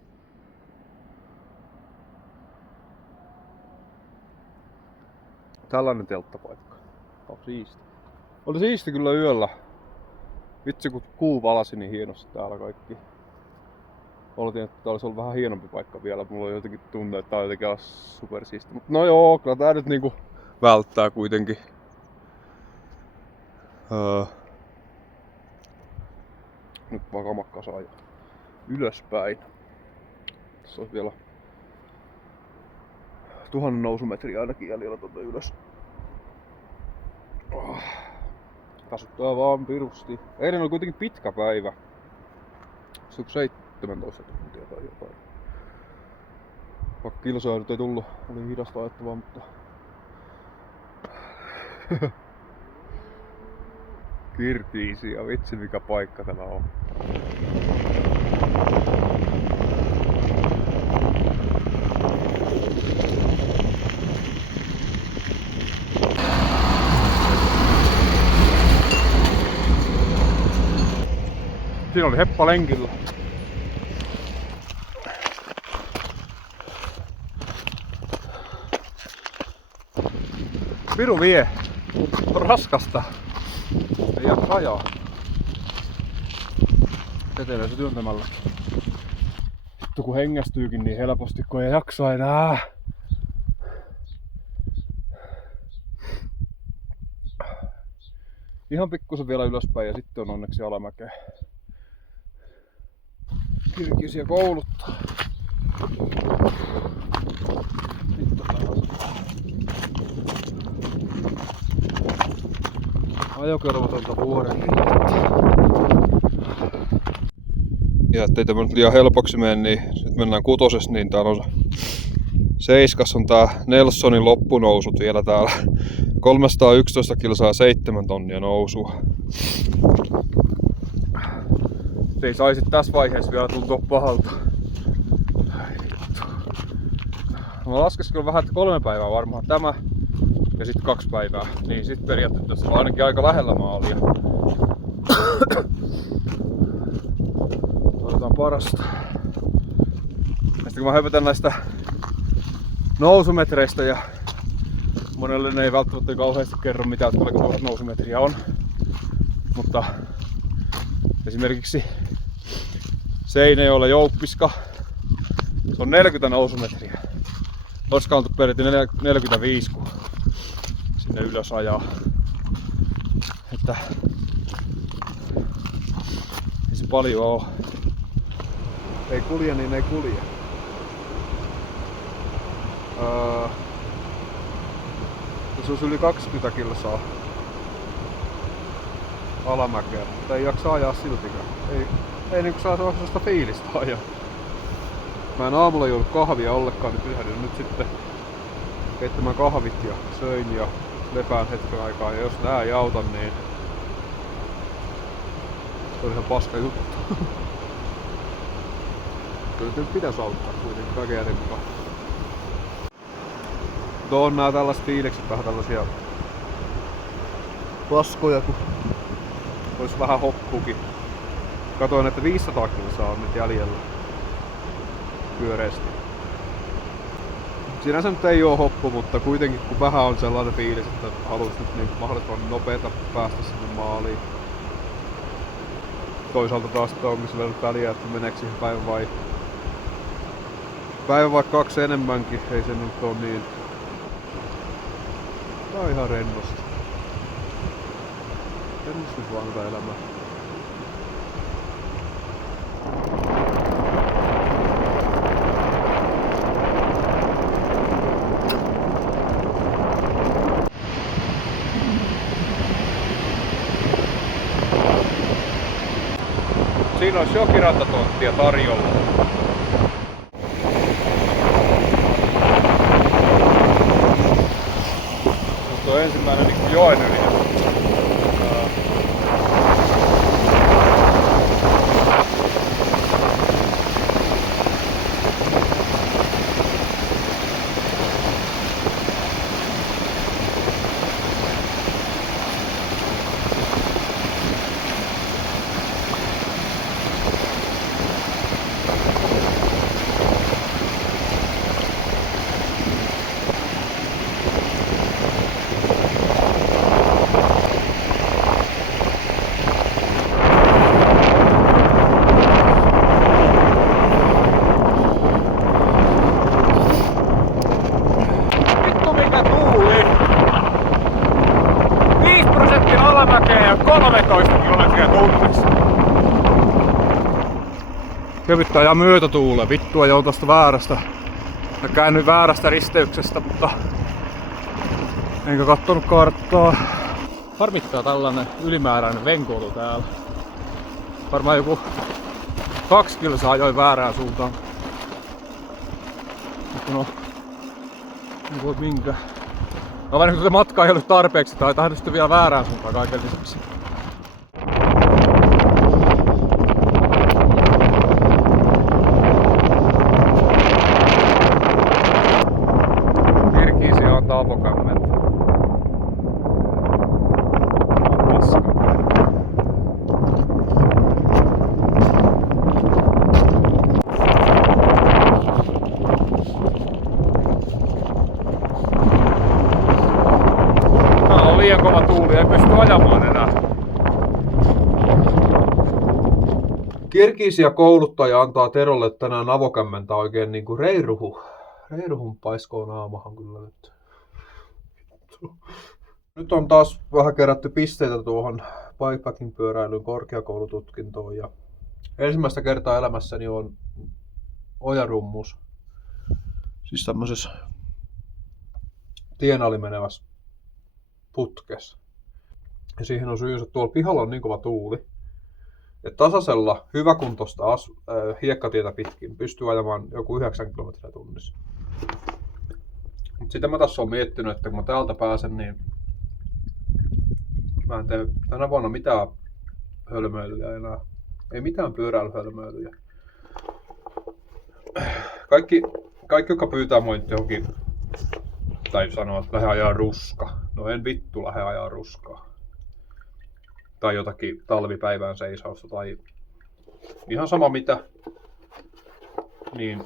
Tällainen telttapaikka. On siisti. Oli siisti kyllä yöllä. Vitsi kun kuu valasi niin hienosti täällä kaikki. Oletin, että tää olisi ollut vähän hienompi paikka vielä. Mulla on jotenkin tunne, että tää on jotenkin supersiisti. Mutta no joo, kyllä tää nyt niinku välttää kuitenkin. Nyt vaan kamakka saa ylöspäin. Tässä on vielä 1000 nousumetriä ainakin jäljellä tuonne ylös. Tasuttaa vaan pirusti. Eilen oli kuitenkin pitkä päivä. Se on 17 tuntia tai jotain. Vaikka kilsoja nyt ei tullut, oli hidasta ajettavaa, mutta Kirgisia, vitsi mikä paikka tämä on. Siinä oli heppa lenkillä. Piru vie. On raskasta. Ei jaksa ajaa. Etelee se työntämällä. Vittu kun hengästyykin niin helposti kun ei jaksa enää. Ihan pikkusen vielä ylöspäin ja sitten on onneksi alamäkeä. Kirgisiä kouluttaa. Ajokervatonta vuoren ja ettei tämä nyt liian helpoksi mene, niin nyt mennään 6, niin täällä on 7 on tää Nelsonin loppunousut vielä täällä. 311 kilsaa 7 tonnia nousua. Ei saisi tässä vaiheessa vielä tuntua pahalta. Mä laskeskelin vähän, että 3 päivää varmaan tämä ja sitten 2 päivää. Niin sit periaatteessa on ainakin aika lähellä maalia. Otetaan parasta. Ja sitten kun mä höpötän näistä nousumetreistä ja monelle ne ei välttämättä kauheasti kerro mitään, että paljonko tuolla nousumetriä on. Mutta esimerkiksi Seinäjoella Jouppiska, se on 40 nousumetriä. Olisiko oltu peräti 45, kun sinne ylös ajaa. Että ei se paljon oo. Ei kulje niin ei kulje. Se on yli 20 kilsaa alamäkeä, mutta ei jaksa ajaa siltikään. Ei niinku saa sellaista fiilistä ajaa. Mä en aamulla juonut kahvia ollenkaan, niin pysähdyin nyt sitten keittämään kahvit ja söin ja lepään hetken aikaa. Ja jos nää ei auta, niin se on ihan paska juttu. Kyllä nyt pitäisi auttaa kuitenkin kaiken järjen mukaan. Mutta on nää tällaiset fiilikset vähän tällaisia paskoja, kun ois vähän hokkuukin. Katoin, että 500 kilsaa on nyt jäljellä pyöreästi. Sinänsä nyt ei oo hoppu, mutta kuitenkin kun vähän on sellainen fiilis, että haluais nyt niin mahdollisimman nopeeta päästä sinne maaliin. Toisaalta taas onko sillä nyt väliä, että meneekö siihen päivä vai 2 enemmänkin, ei se nyt oo niin. Tää on ihan rennosti. Rennosti vaan tätä elämää. Siinä olisi jokirantatonttia tarjolla. Mutta on ensimmäinen niin joen yli. kevyttä ajaa myötätuuleen. Vittua joo tosta väärästä. Mä käännyin väärästä risteyksestä, mutta enkä kattonut karttaa. Harmittaa tällainen ylimääräinen venkoilu täällä. Varmaan joku 2 kilsaa ajoin väärään suuntaan. Mutta no, en voi minkä. No vähän kun matka ei ollut tarpeeksi tai tahdottu vielä väärään suuntaan kaiken lisäksi. Kirgisia antaa avokämmentä. Paska. Liian kova tuuli, ei pysty ajamaan enää. Kirgisia kouluttaja antaa Terolle tänään avokämmentä oikein niinku reiruhun paiskoo naamahan kyllä nyt. Nyt on taas vähän kerätty pisteitä tuohon bikepacking pyöräilyn korkeakoulututkintoon ja ensimmäistä kertaa elämässäni on ojarummus. Siis tämmöisessä tien ali menevässä putkes. Ja siihen on syynsä, että tuolla pihalla on niin kova tuuli, että tasaisella hyväkuntoista hiekkatietä pitkin pystyy ajamaan joku 9 kilometriä tunnissa. Mutta sitä mä tässä oon miettinyt, että kun mä täältä pääsen, niin mä en tee tänä vuonna mitään hölmöilyjä enää. Ei mitään pyöräilyhölmöilyjä. Kaikki jotka pyytää mua johonkin tai sanoo, että lähde ajaa ruska. No en vittu lähde ajaa ruskaa. Tai jotakin talvipäivän seisausta tai ihan sama mitä. Niin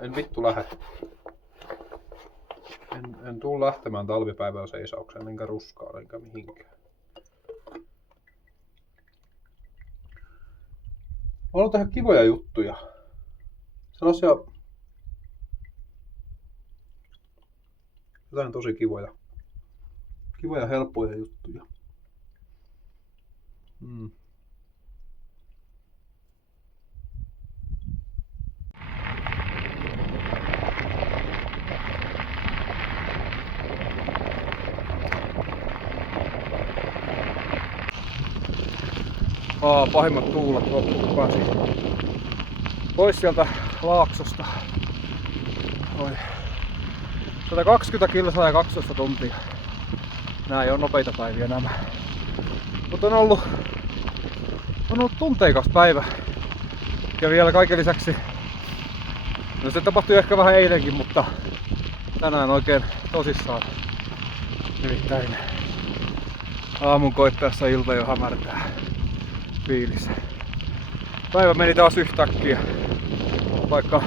en vittu lähde. En tuu lähtemään talvipäivän seisaukseen, enkä ruskaan, enkä mihinkään. Mä haluan tehdä kivoja juttuja. Sellaisia jotain tosi kivoja helppoja juttuja. Pahimmat tuulet loppu, kun pääsin pois sieltä laaksosta. Oi. 120 kilsaa ja 12 tuntia. Nää ei oo nopeita päiviä nämä. Mutta on ollut tunteikas päivä. Ja vielä kaiken lisäksi, no se tapahtui ehkä vähän eilenkin, mutta tänään oikein tosissaan. Nimittäin aamun koittaessa ilta jo hämärtää fiilis. Päivä meni taas yhtäkkiä. Vaikka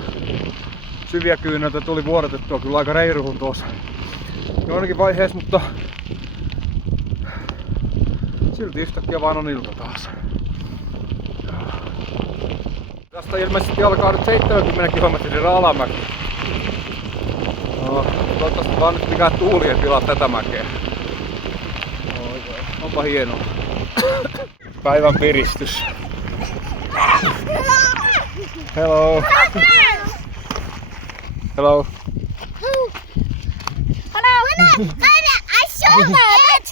syviä kyyneltä tuli vuodatettua kyllä aika reiruhun tuossa joinakin vaiheessa, mutta silti yhtäkkiä vaan on ilta taas. Tästä ilmeisesti alkaa nyt 70 kilometrin alamäki. No, toivottavasti vaan nyt mikään tuuli ei pilaa tätä mäkeä. Onpa hienoa. Päivän piristys. Hello. Hello. Hello. I saw that.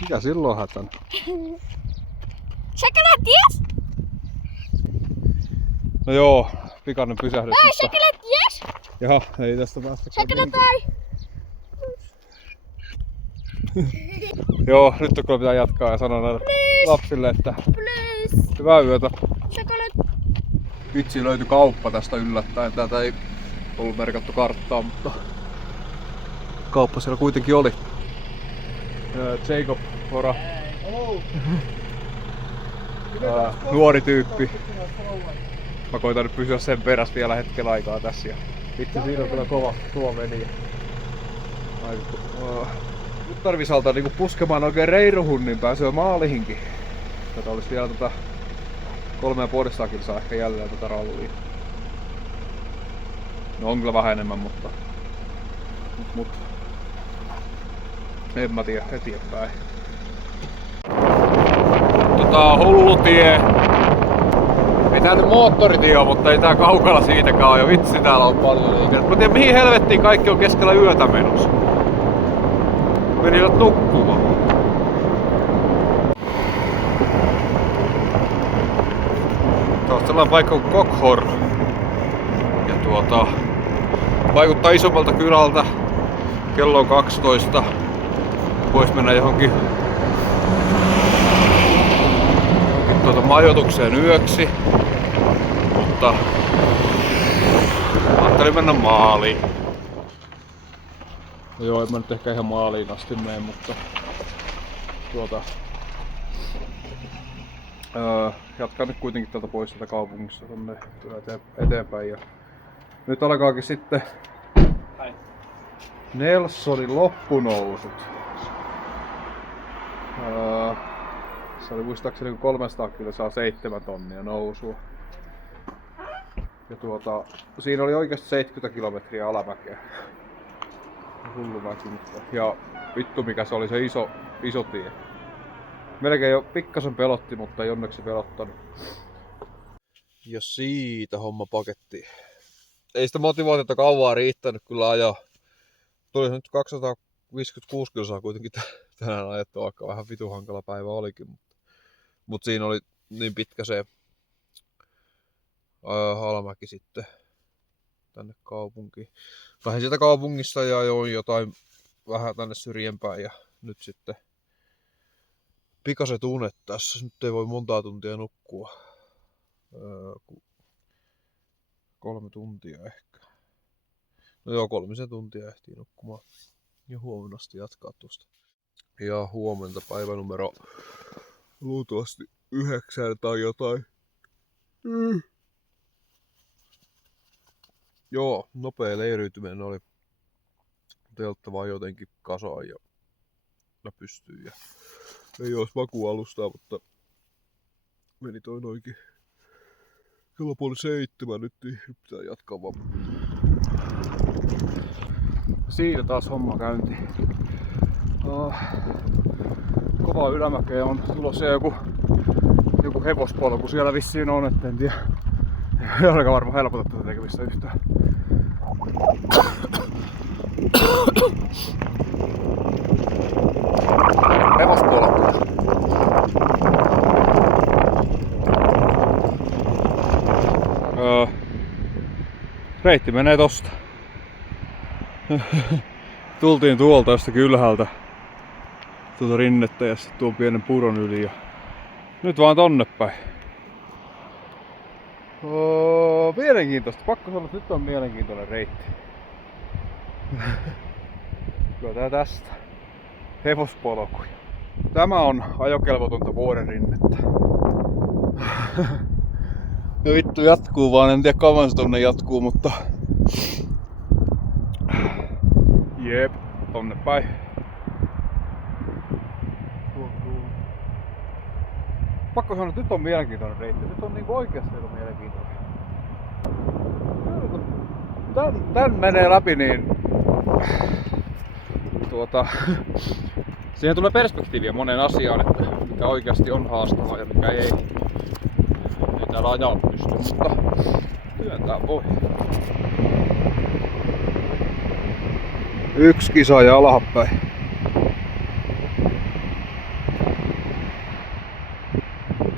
Mikä silloin hätän? Chocolate, yes? No joo, pikainen pysähdys. Chocolate, yes? Jaha, ei tästä päästä. Chocolate. Joo, nyt kyllä pitää jatkaa ja sanoa näille lapsille, että Please. hyvää yötä. Chocolate. Vitsi, löytyi kauppa tästä yllättäen. Täältä ei ollut merkattu karttaa, mutta kauppa siellä kuitenkin oli. Jacob Hora. Nuori tyyppi. Mä koitan nyt pysyä sen perässä vielä hetken aikaa tässä. Vitsi, siinä on kyllä kova tuo veli. Nyt tarvis altaa niinku puskemaan oikein reiruhun, niin pääsee maalihinkin. Tätä olisi vielä 3,5 kilsaa ehkä jälleen tätä rallia. No on kyllä vähän enemmän, mutta en mä tiedä eteenpäin. Tää on hullu tie. Ei tää nyt moottoritie on, mutta ei tää kaukalla siitäkään ole. Ja vitsi, täällä on paljon liikennettä. Mä tiedän, mihin helvettiin kaikki on keskellä yötä menossa. Menivät nukkumaan. Tää on sellainen paikka kuin Kokhor. Ja vaikuttaa isommalta kylältä. Kello on 12. Voisi mennä johonkin majoitukseen yöksi. Mutta ajattelin mennä maaliin. No joo, en mä nyt ehkä ihan maaliin asti mene, mutta jatkan nyt kuitenkin täältä pois tätä kaupungista tonne eteenpäin. Ja nyt alkaakin sitten Nelsonin loppunousut. Se oli muistaakseni 300 kilo saa 7 tonnia nousua. Ja siinä oli oikeasti 70 kilometriä alamäkeä. Hullu mäki, mutta ja vittu mikä se oli se iso tie. Melkein jo pikkasen pelotti, mutta ei onneksi pelottanut. Ja siitä homma paketti. Ei sitä motivaatiota kauaa riittänyt kyllä ajaa. Tuli nyt 256 kilsaa kuitenkin tänään ajettu, vaikka vähän vitun hankala päivä olikin. Mutta siinä oli niin pitkä se alamäki sitten tänne kaupunkiin. Lähdin sieltä kaupungista ja join jotain vähän tänne syrjempään ja nyt sitten pikaset unet tässä. Nyt ei voi montaa tuntia nukkua. 3 tuntia ehkä. No joo, 3 tuntia ehtii nukkumaan. Ja huomenna asti jatkaa tuosta. Ja huomenta päivänumero luultavasti 9 tai jotain. Joo, nopea leiriytyminen oli telttavaa jotenkin kasaan ja pystyy. Ja ei olisi makualustaa, mutta meni toi noinkin kello 6:30 nyt, niin pitää jatkaa vaan. Siitä taas homma käyntiin. Kovaa ylämäkeä on tulossa joku hevospolku siellä vissiin on, et en tiedä. Ei ainakaan varmaan helpota tätä tekemistä yhtään. Hevospolku. Reitti menee tosta. Tultiin tuolta jostakin ylhäältä tuota rinnettä ja sitten tuon pienen puron yli ja nyt vaan tonne päin. Mielenkiintoista. Pakko sanoa, että nyt on mielenkiintoinen reitti. Kyllä tää tästä. Hevospolkuja. Tämä on ajokelvotonta vuoren rinnettä. No vittu jatkuu vaan, en tiedä kauan se tonne jatkuu, mutta jep, tonne päin. Pakko sanoa, että nyt on mielenkiintoinen reitti. Nyt on niinku oikeasti mielenkiintoinen. Tän menee läpi niin siihen tulee perspektiiviä moneen asiaan, että mikä oikeasti on haastavaa ja mikä ei. Ei täällä ajaa pysty, mutta työntää voi. 1 kisa ja alhapäin.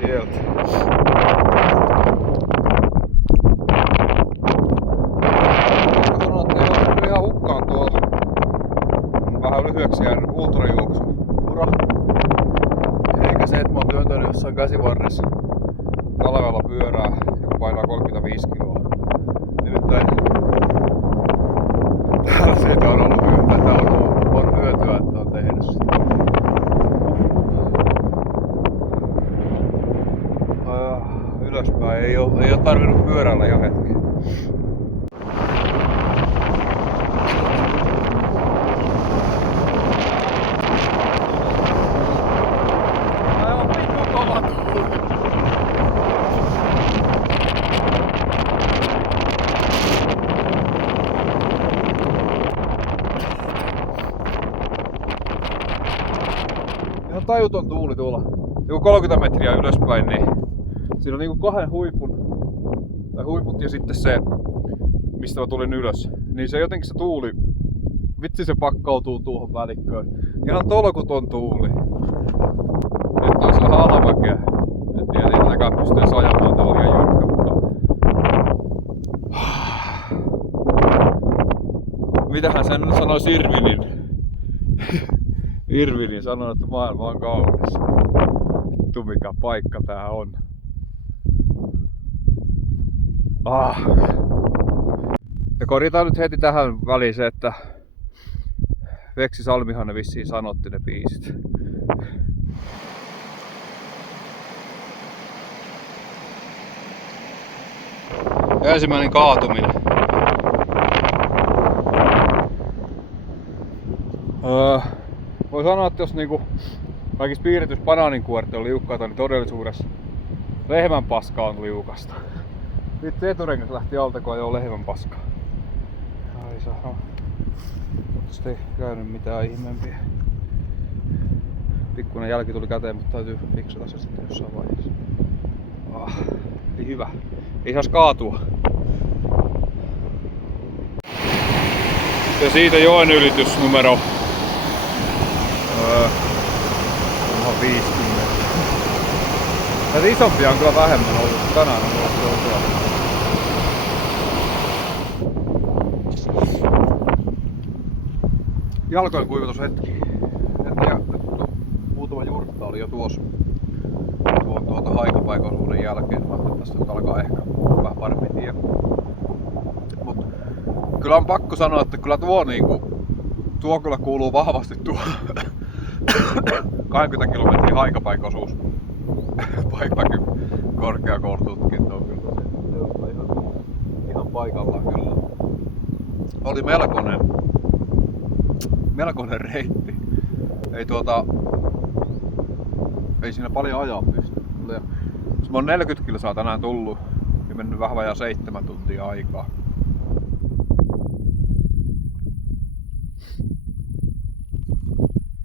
Tieltä. Sanoin, että ei ole ihan hukkaan tuolla. On vähän lyhyeksi jäänyt ultrajuoksu-ura. Eikä se, että mä oon työntänyt jossain käsivarressa talvella pyörää, joka painaa 35 kiloa. Nimittäin täällä siitä on ollut hyötyä, täällä on hyötyä, että on tehnyt sitä. Ylöspäin ei oo tarvinnut pyörällä ihan hetki. Aivan vittu kova tuuli. Ihan tajuton tuuli tuolla joku 30 metriä ylöspäin, niin siinä on niinku kahden huiput ja sitten se, mistä mä tulin ylös. Niin se jotenkin se tuuli, vitsi se pakkautuu tuohon välikköön. Ihan tolkuton tuuli. Nyt taas vähän alamäkeä. En tiedä, ei tätäkään pystyy ajamaan, tää on liian jyrkkä, mutta... Mitähän sen sanoisi Irvinin? Irvinin sanoi, että maailma on kaunis. Vittu mikä paikka tää on. Ja korjataan nyt heti tähän väliin se, että Veksi Salmihan ne vissiin sanotti ne biisit. Ensimmäinen kaatuminen. Voi sanoa, että jos niinku kaikissa piirretyissä banaaninkuoret on liukkaita, niin todellisuudessa lehmän paska on liukasta. Vittu eturengas lähti alta, kun ajoi lehmän paskaa. Ai saa. Toivottavasti ei käynyt mitään ihmeempiä. Pikkuinen jälki tuli käteen, mutta täytyy fiksata se sitten jossain vaiheessa. Ei hyvä. Ei saisi kaatua. Ja siitä joen ylitys numero 50. Näitä isompia on kyllä vähemmän ollut. Tänään on ollut useampi. Jalkojen kuivatushetki. Muutama jurtta oli jo tuossa tuon haikapaikoisuuden jälkeen. Mä ajattelin, että tästä nyt alkaa ehkä vähän parempi tie. Mut kyllä on pakko sanoa, että kyllä tuo kyllä kuuluu vahvasti tuo 20 kilometrin haikapaikoisuus paikkakin korkeakoulututkintoon kyllä. Se on ihan paikallaan kyllä. Oli melkoinen reitti. Ei siinä paljon ajaa pysty. Mä oon 40 kilsaa tänään tullut ja mennyt vähän vajaa 7 tuntia aikaa.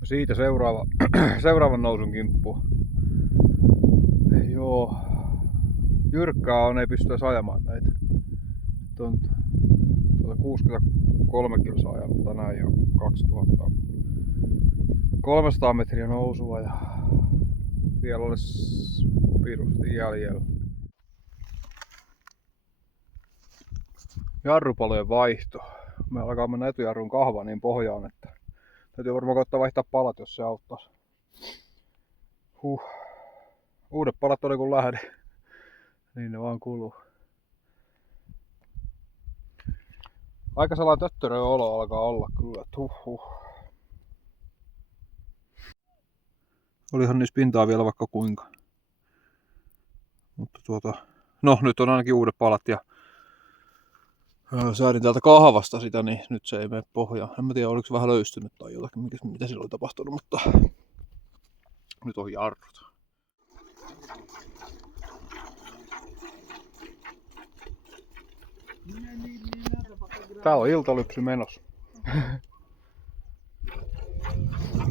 Siitä seuraavan nousun kimppu. Joo. Jyrkkää on, ei pysty edes ajamaan näitä. On 63 kilsaa ajanut tänään jo 2300 metriä nousua ja vielä olisi pirusti jäljellä. Jarrupalojen vaihto. Me alkaa mennä etujarrun kahva niin pohjaan, että täytyy varmaan koittaa vaihtaa palat, jos se auttaisi. Uudet palat oli kun lähdin. Niin ne vaan kuluu. Aika sellainen töttörö olo alkaa olla kyllä. Olihan niissä pintaa vielä vaikka kuinka. Mutta no nyt on ainakin uudet palat ja säädin täältä kahvasta sitä, niin nyt se ei mene pohjaan. En mä tiedä, oliko se vähän löystynyt tai jotakin, mitä silloin tapahtunut, mutta nyt on jarrut. Täällä on iltalypsy menossa.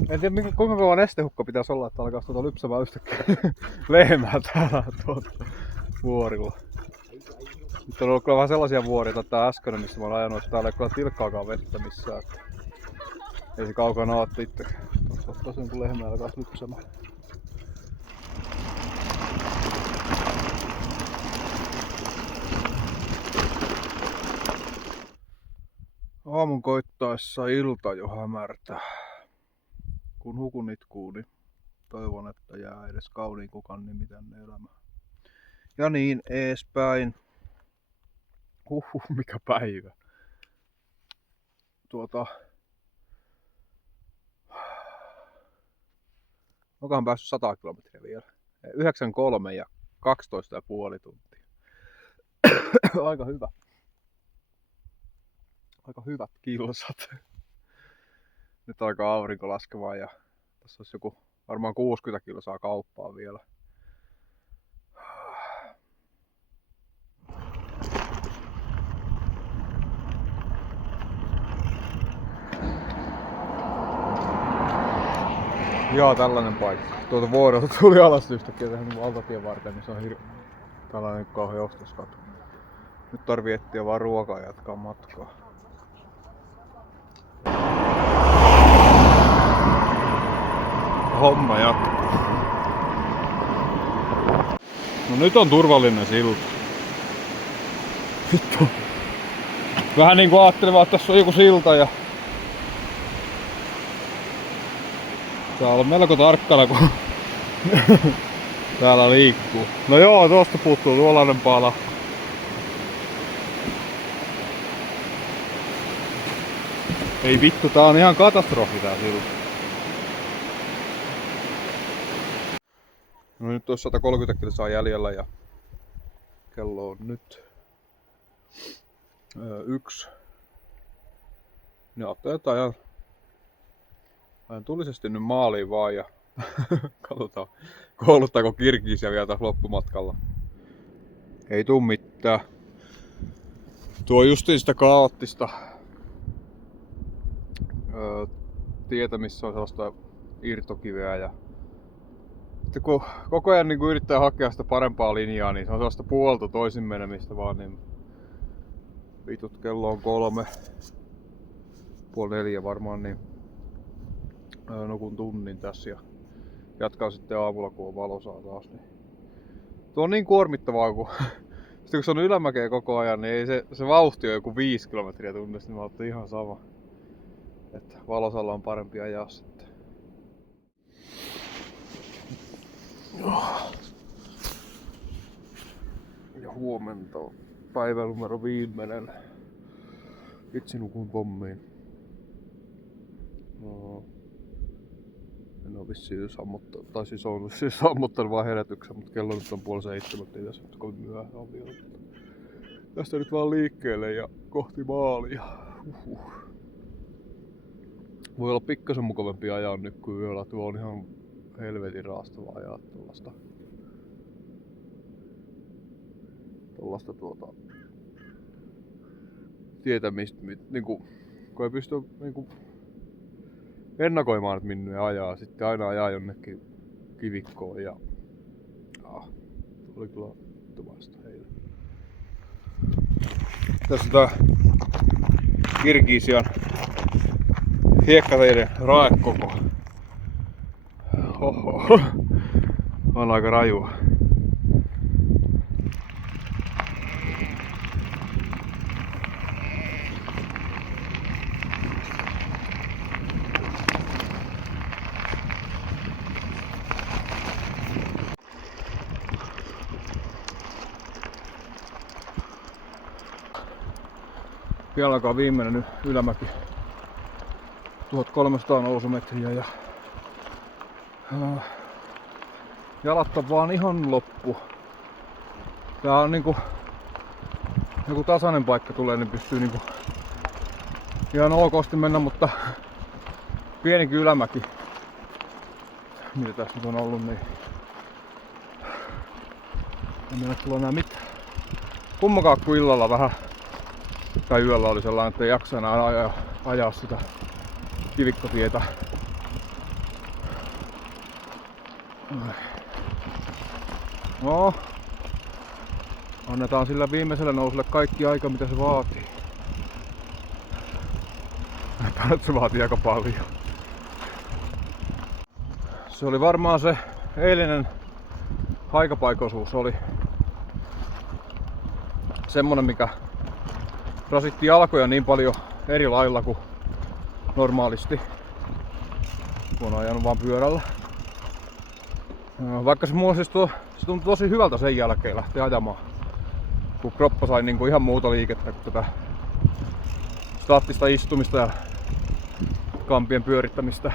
En tiedä kuinka kauan nestehukka pitäisi olla, että alkaisi lypsämään yhtäkkiä lehmää täällä vuorilla. Nyt on ollut kyllä vähän sellaisia vuoria, että tää äskeinen, missä mä oon ajanut, että täällä ei kyllä tilkkaakaan vettä missään. Ei se kaukana aattu itsekään. Tosiaan kun lehmä alkaisi lypsämään. Aamun koittaessa ilta jo hämärtää. Kun hukun itkuu, niin toivon, että jää edes kauniin kukan nimi tänne elämään. Ja niin eespäin. Mikä päivä. Onkohan päässyt 100 kilometriä vielä. 9,3 ja 12,5 tuntia. Aika hyvä. Aika hyvät kilsat. Nyt alkaa aurinko laskemaan ja tässä olisi joku varmaan 60 kilsaa kauppaa vielä. Jaa, tällainen paikka. Tuolta vuorelta tuli alas yhtäkkiä tähän valtatien varten, niin se on tällainen kauhean ostoskatu. Nyt tarvii etsiä vaan ruokaa ja jatkaa matkaa. Homma jatkuu. No nyt on turvallinen silta. Vittu. Vähän niinku ajattelin vaan, että tässä on joku silta ja... Tää on melko tarkkana kun täällä liikkuu. No joo, tuosta puuttuu tuollainen pala. Ei vittu, tää on ihan katastrofi tää silta. No nyt on 130 kilsaa jäljellä ja kello on nyt 1. Niin ajattelin, että ajan tulisesti nyt maaliin vaan ja katsotaan kouluttaako Kirgisiä vielä tässä loppumatkalla. Ei tuu mitään. Tuo on justiin sitä kaoottista tietä, missä on sellaista irtokiveä ja sitten kun koko ajan niin kun yrittää hakea sitä parempaa linjaa, niin se on sellaista puolta toisin menemistä vaan, niin vitut kello on 3, puoli 4 varmaan, niin nukun tunnin tässä ja jatkaa sitten aamulla kun on valosaa taas. Niin. Tuo on niin kuormittavaa, kun sitten kun se on ylämäkeä koko ajan, niin ei se vauhti on joku 5 kilometriä tunnissa, niin mä otin ihan sama. Että valosalla on parempi ajaa sitten. Ja huomenta on päivä numero 5. Vitsi nukuin pommiin. No. En oo vissiin sammuttanut, tai siis on sammuttanut vaan herätyksen, mutta kello nyt on 6:30, ei tässä nyt kovin myöhään on vielä. Tästä nyt vaan liikkeelle ja kohti maalia. Voi olla pikkasen mukavampi ajaa nyt kuin yöllä, tuo on ihan helvetin raastavaa ajaa tollasta tietä, mistä niinku, kun ei pysty niinku ennakoimaan, että minne ajaa, sitten aina ajaa jonnekin kivikkoon ja oli kyllä vittumaista heille. Tässä tää Kirgisian hiekkateiden raekoko. Oho, on aika rajua. Vielä alkaa viimeinen ylämäki. 1300 nousumetriä ja jalat on vaan ihan loppu. Tää on niinku joku tasainen paikka tulee, niin pystyy niinku ihan okosti mennä, mutta pienikin ylämäki, mitä tässä nyt on ollut, niin en mennä tulla enää mitään. Kummakaan kun illalla vähän tai yöllä oli sellainen, että ei jaksa enää ajaa sitä kivikkotietä. No, annetaan sillä viimeiselle nousulle kaikki aika mitä se vaatii. Se vaatii aika paljon. Se oli varmaan se eilinen haikapaikoisuus oli semmonen mikä rasitti jalkoja niin paljon eri lailla kuin normaalisti, kun on ajanut vaan pyörällä. Vaikka se mulla siis se tuntui tosi hyvältä sen jälkeen lähteä ajamaan, kun kroppa sai niinku ihan muuta liikettä kuin tätä staattista istumista ja kampien pyörittämistä.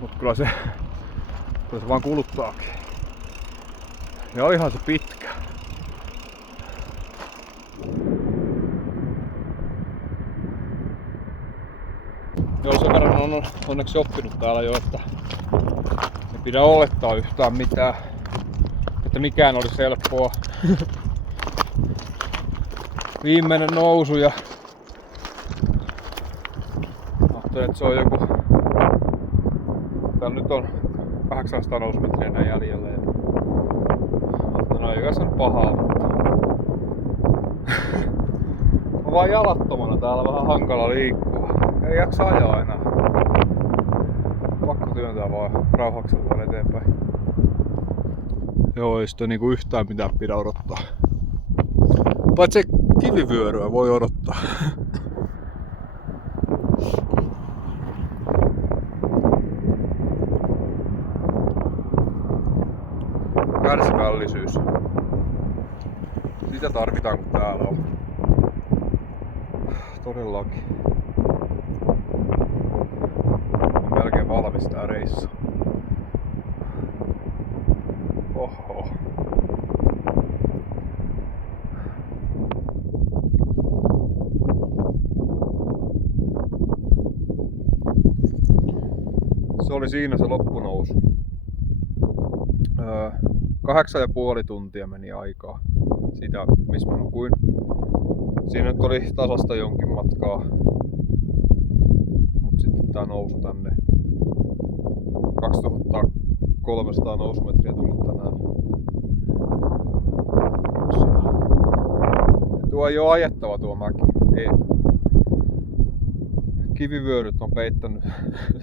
Mut kyllä se vaan kuluttaakin. Ja olihan se pitkä. Joo, sen verran on onneksi oppinut täällä jo, että ei pidä olettaa yhtään mitään, että mikään olisi helppoa. Viimeinen nousu ja ajattelin, että se on joku Täällä nyt on 800 nousumetriä enää jäljellä. No ei se on pahaa, mutta on vaan jalattomana täällä vähän hankala liikkua. Ei jaksa ajaa enää. Pakko työntää vaan rauhaksella eteenpäin. Joo, ei sitä niinku yhtään mitään pidä odottaa. Paitsi kivivyöryä voi odottaa. Kärsivällisyys. Sitä tarvitaan kun täällä on. Todellakin. On melkein valmis tää reissu. Oho. Se oli siinä se loppunousu. 8,5 tuntia meni aikaa siitä, missä mä nukuin. Siinä nyt oli tasasta jonkin matkaa, mut sitten tää nousu tänne 2300 nousumetriä tullut tänään. Tuo ei oo ajettava tuo mäki. Ei. Kivivyöryt on peittänyt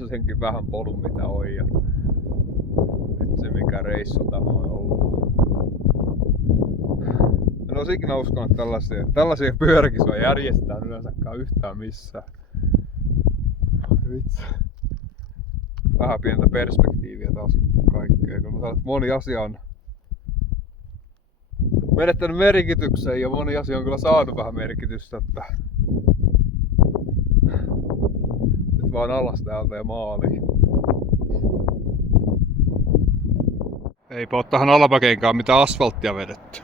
senkin vähän polun mitä on ja et se mikä reissu tämä on ollut. En ois ikinä uskonut, että tällaisia pyöräkisoja järjestetään yleensäkään yhtään missään. Vitsi. Vähän pientä perspektiiviä taas kaikkea, kun mä sanon, että moni asia on menettänyt merkityksen ja moni asia on kyllä saanut vähän merkitystä, että nyt vaan alas täältä ja maaliin. Eipä oo tähän alamäkeenkaan mitään asfalttia vedetty.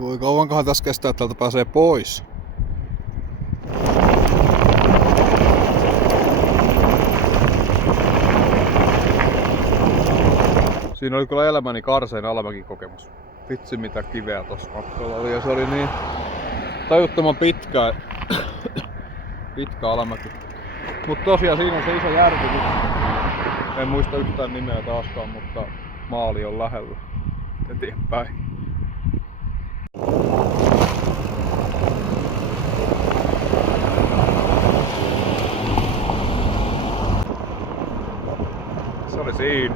Voi kauankohan tässä kestää, että täältä pääsee pois. Siinä oli kyllä elämäni karsein alamäkikokemus. Vitsi mitä kiveä tossa matkalla oli ja se oli niin tajuttoman pitkä alamäki. Mut tosiaan siinä on se iso järvitys. En muista yhtään nimeä taaskaan, mutta maali on lähellä eteenpäin. Se oli siinä.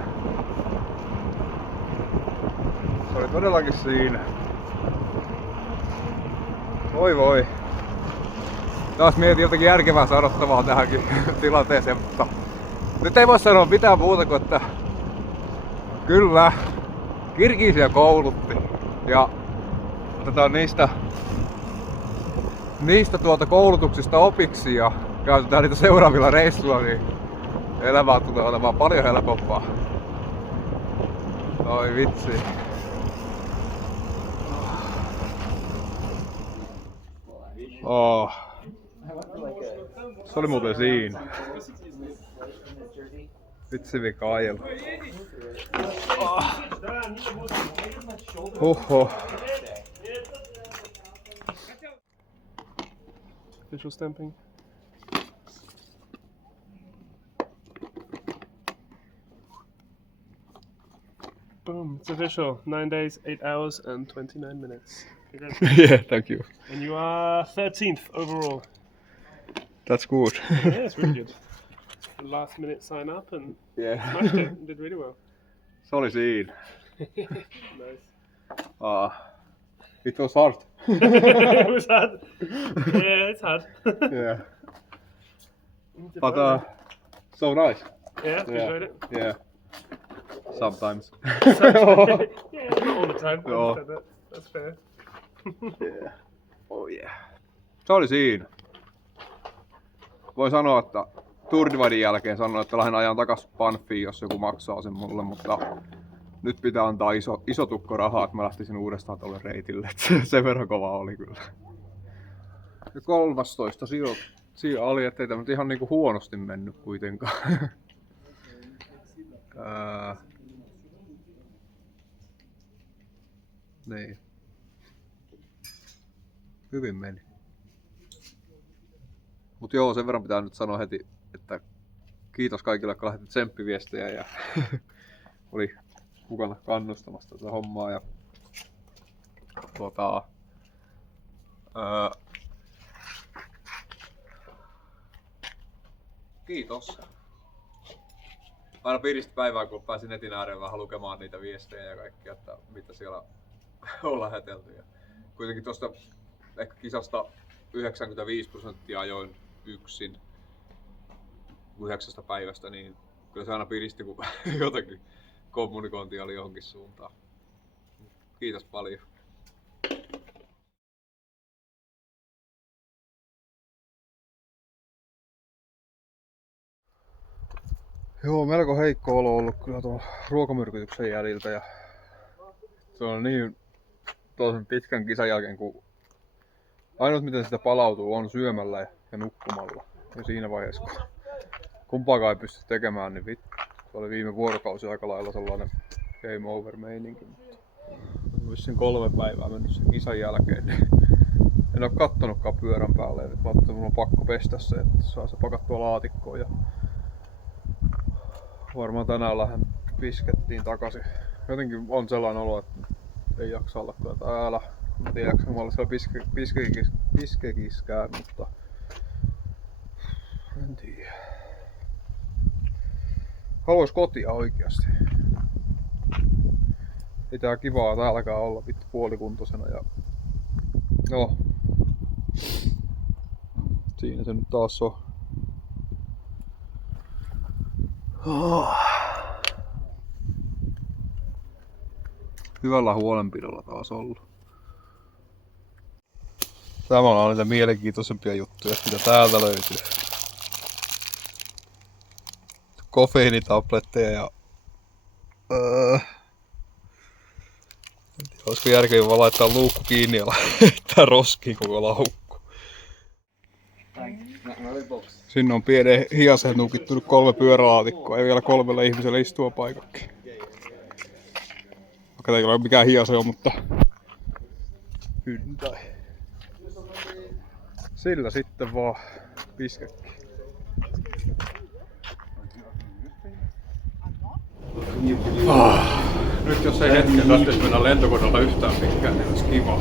Se oli todellakin siinä. Voi voi. Taas mietin jotakin järkevää sanottavaa tähänkin tilanteeseen, mutta nyt ei voi sanoa mitään muuta kuin, että kyllä Kirgisia koulutti ja otetaan niistä koulutuksista opiksi ja käytetään niitä seuraavilla reissuilla, niin elämä tulee olemaan paljon helpompaa. Oi vitsi. Oh. Se oli muuten siinä. Vitsi vika ajelu. Huhhuh. Official stamping. Boom, it's official. 9 days, 8 hours and 29 minutes. Yeah, thank you. And you are 13th overall. That's good. Yeah, it's really good. Last minute sign up and smashed it. Did really well. Se oli siinä. Nice. It was hard. It was hard. Yeah, it's hard. Yeah. But so nice. Yeah, enjoyed it. Yeah. Sometimes. Yeah, not all the time. I No. understand that. That's fair. Yeah. Oh yeah. Se oli siinä. Voin sanoa, että Tour Dividin jälkeen sanoin, että lähden ajan takas Banffiin, jos joku maksaa sen mulle, mutta nyt pitää antaa iso tukko rahaa, että mä lähtisin uudestaan tolle reitille. Sen verran kova oli kyllä. Ja 13 siinä oli, ettei tämä ihan niinku huonosti mennyt kuitenkaan. Niin. Hyvin meni. Mut joo, sen verran pitää nyt sanoa heti, että kiitos kaikille, jotka lähetti tsemppiviestejä ja oli mukana kannustamassa tätä hommaa. Ja, kiitos. Aina piristi päivää, kun pääsin netin ääreen vähän lukemaan niitä viestejä ja kaikkia, että mitä siellä on lähetelty. Ja kuitenkin tuosta ehkä kisasta 95% ajoin yksin 9 päivästä, niin kyllä se aina piristi, kun jotenkin kommunikointi oli johonkin suuntaan. Kiitos paljon. Joo, melko heikko olo ollut kyllä tuon ruokamyrkytyksen jäljiltä ja se on niin toisen pitkän kisan jälkeen, kun ainut miten sitä palautuu on syömällä ja nukkumalla. Ja siinä vaiheessa, kun kumpaakaan ei pysty tekemään, niin vittu. Se oli viime vuorokausi aika lailla sellainen game over meininki. Mutta vissiin 3 päivää mennyt sen kisan jälkeen. En oo kattonutkaan pyörän päälle. Mä ajattelin, että mun on pakko pestä se, että saa se pakattua laatikkoon. Ja varmaan tänään lähden piskettiin takaisin. Jotenkin on sellainen olo, että ei jaksa olla kyllä täällä. En tiedä, jaksa mä olla siellä piskekiskään, mutta en tiedä. Haluais kotia oikeasti. Ei tää kivaa täälläkään olla vittu puolikuntoisena ja no. Siinä se nyt taas on. Hyvällä huolenpidolla taas ollut. Tämä on niitä mielenkiintoisempia juttuja, mitä täältä löytyy. Kofeiinitabletteja ja en tiedä, olisiko järkevää vaan laittaa luukku kiinni ja heittää roskiin koko laukku. Sinne on pienen hiaseen nukittunut 3 pyörälaatikkoa ja vielä 3 ihmisellä istua paikakin. Vaikka ei ole mikään hiase on, mutta hyntäi. Sillä sitten vaan piskekki. Nyt jos ei hetken tarvitsisi mennä lentokoneella yhtään pitkään, niin olisi kiva.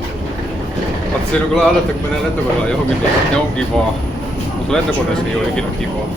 Mutta siinä on kyllä aina, että kun menee lentokoneella johonkin, niin se on kivaa. Mutta lentokoneessa ei ole ikinä kivaa.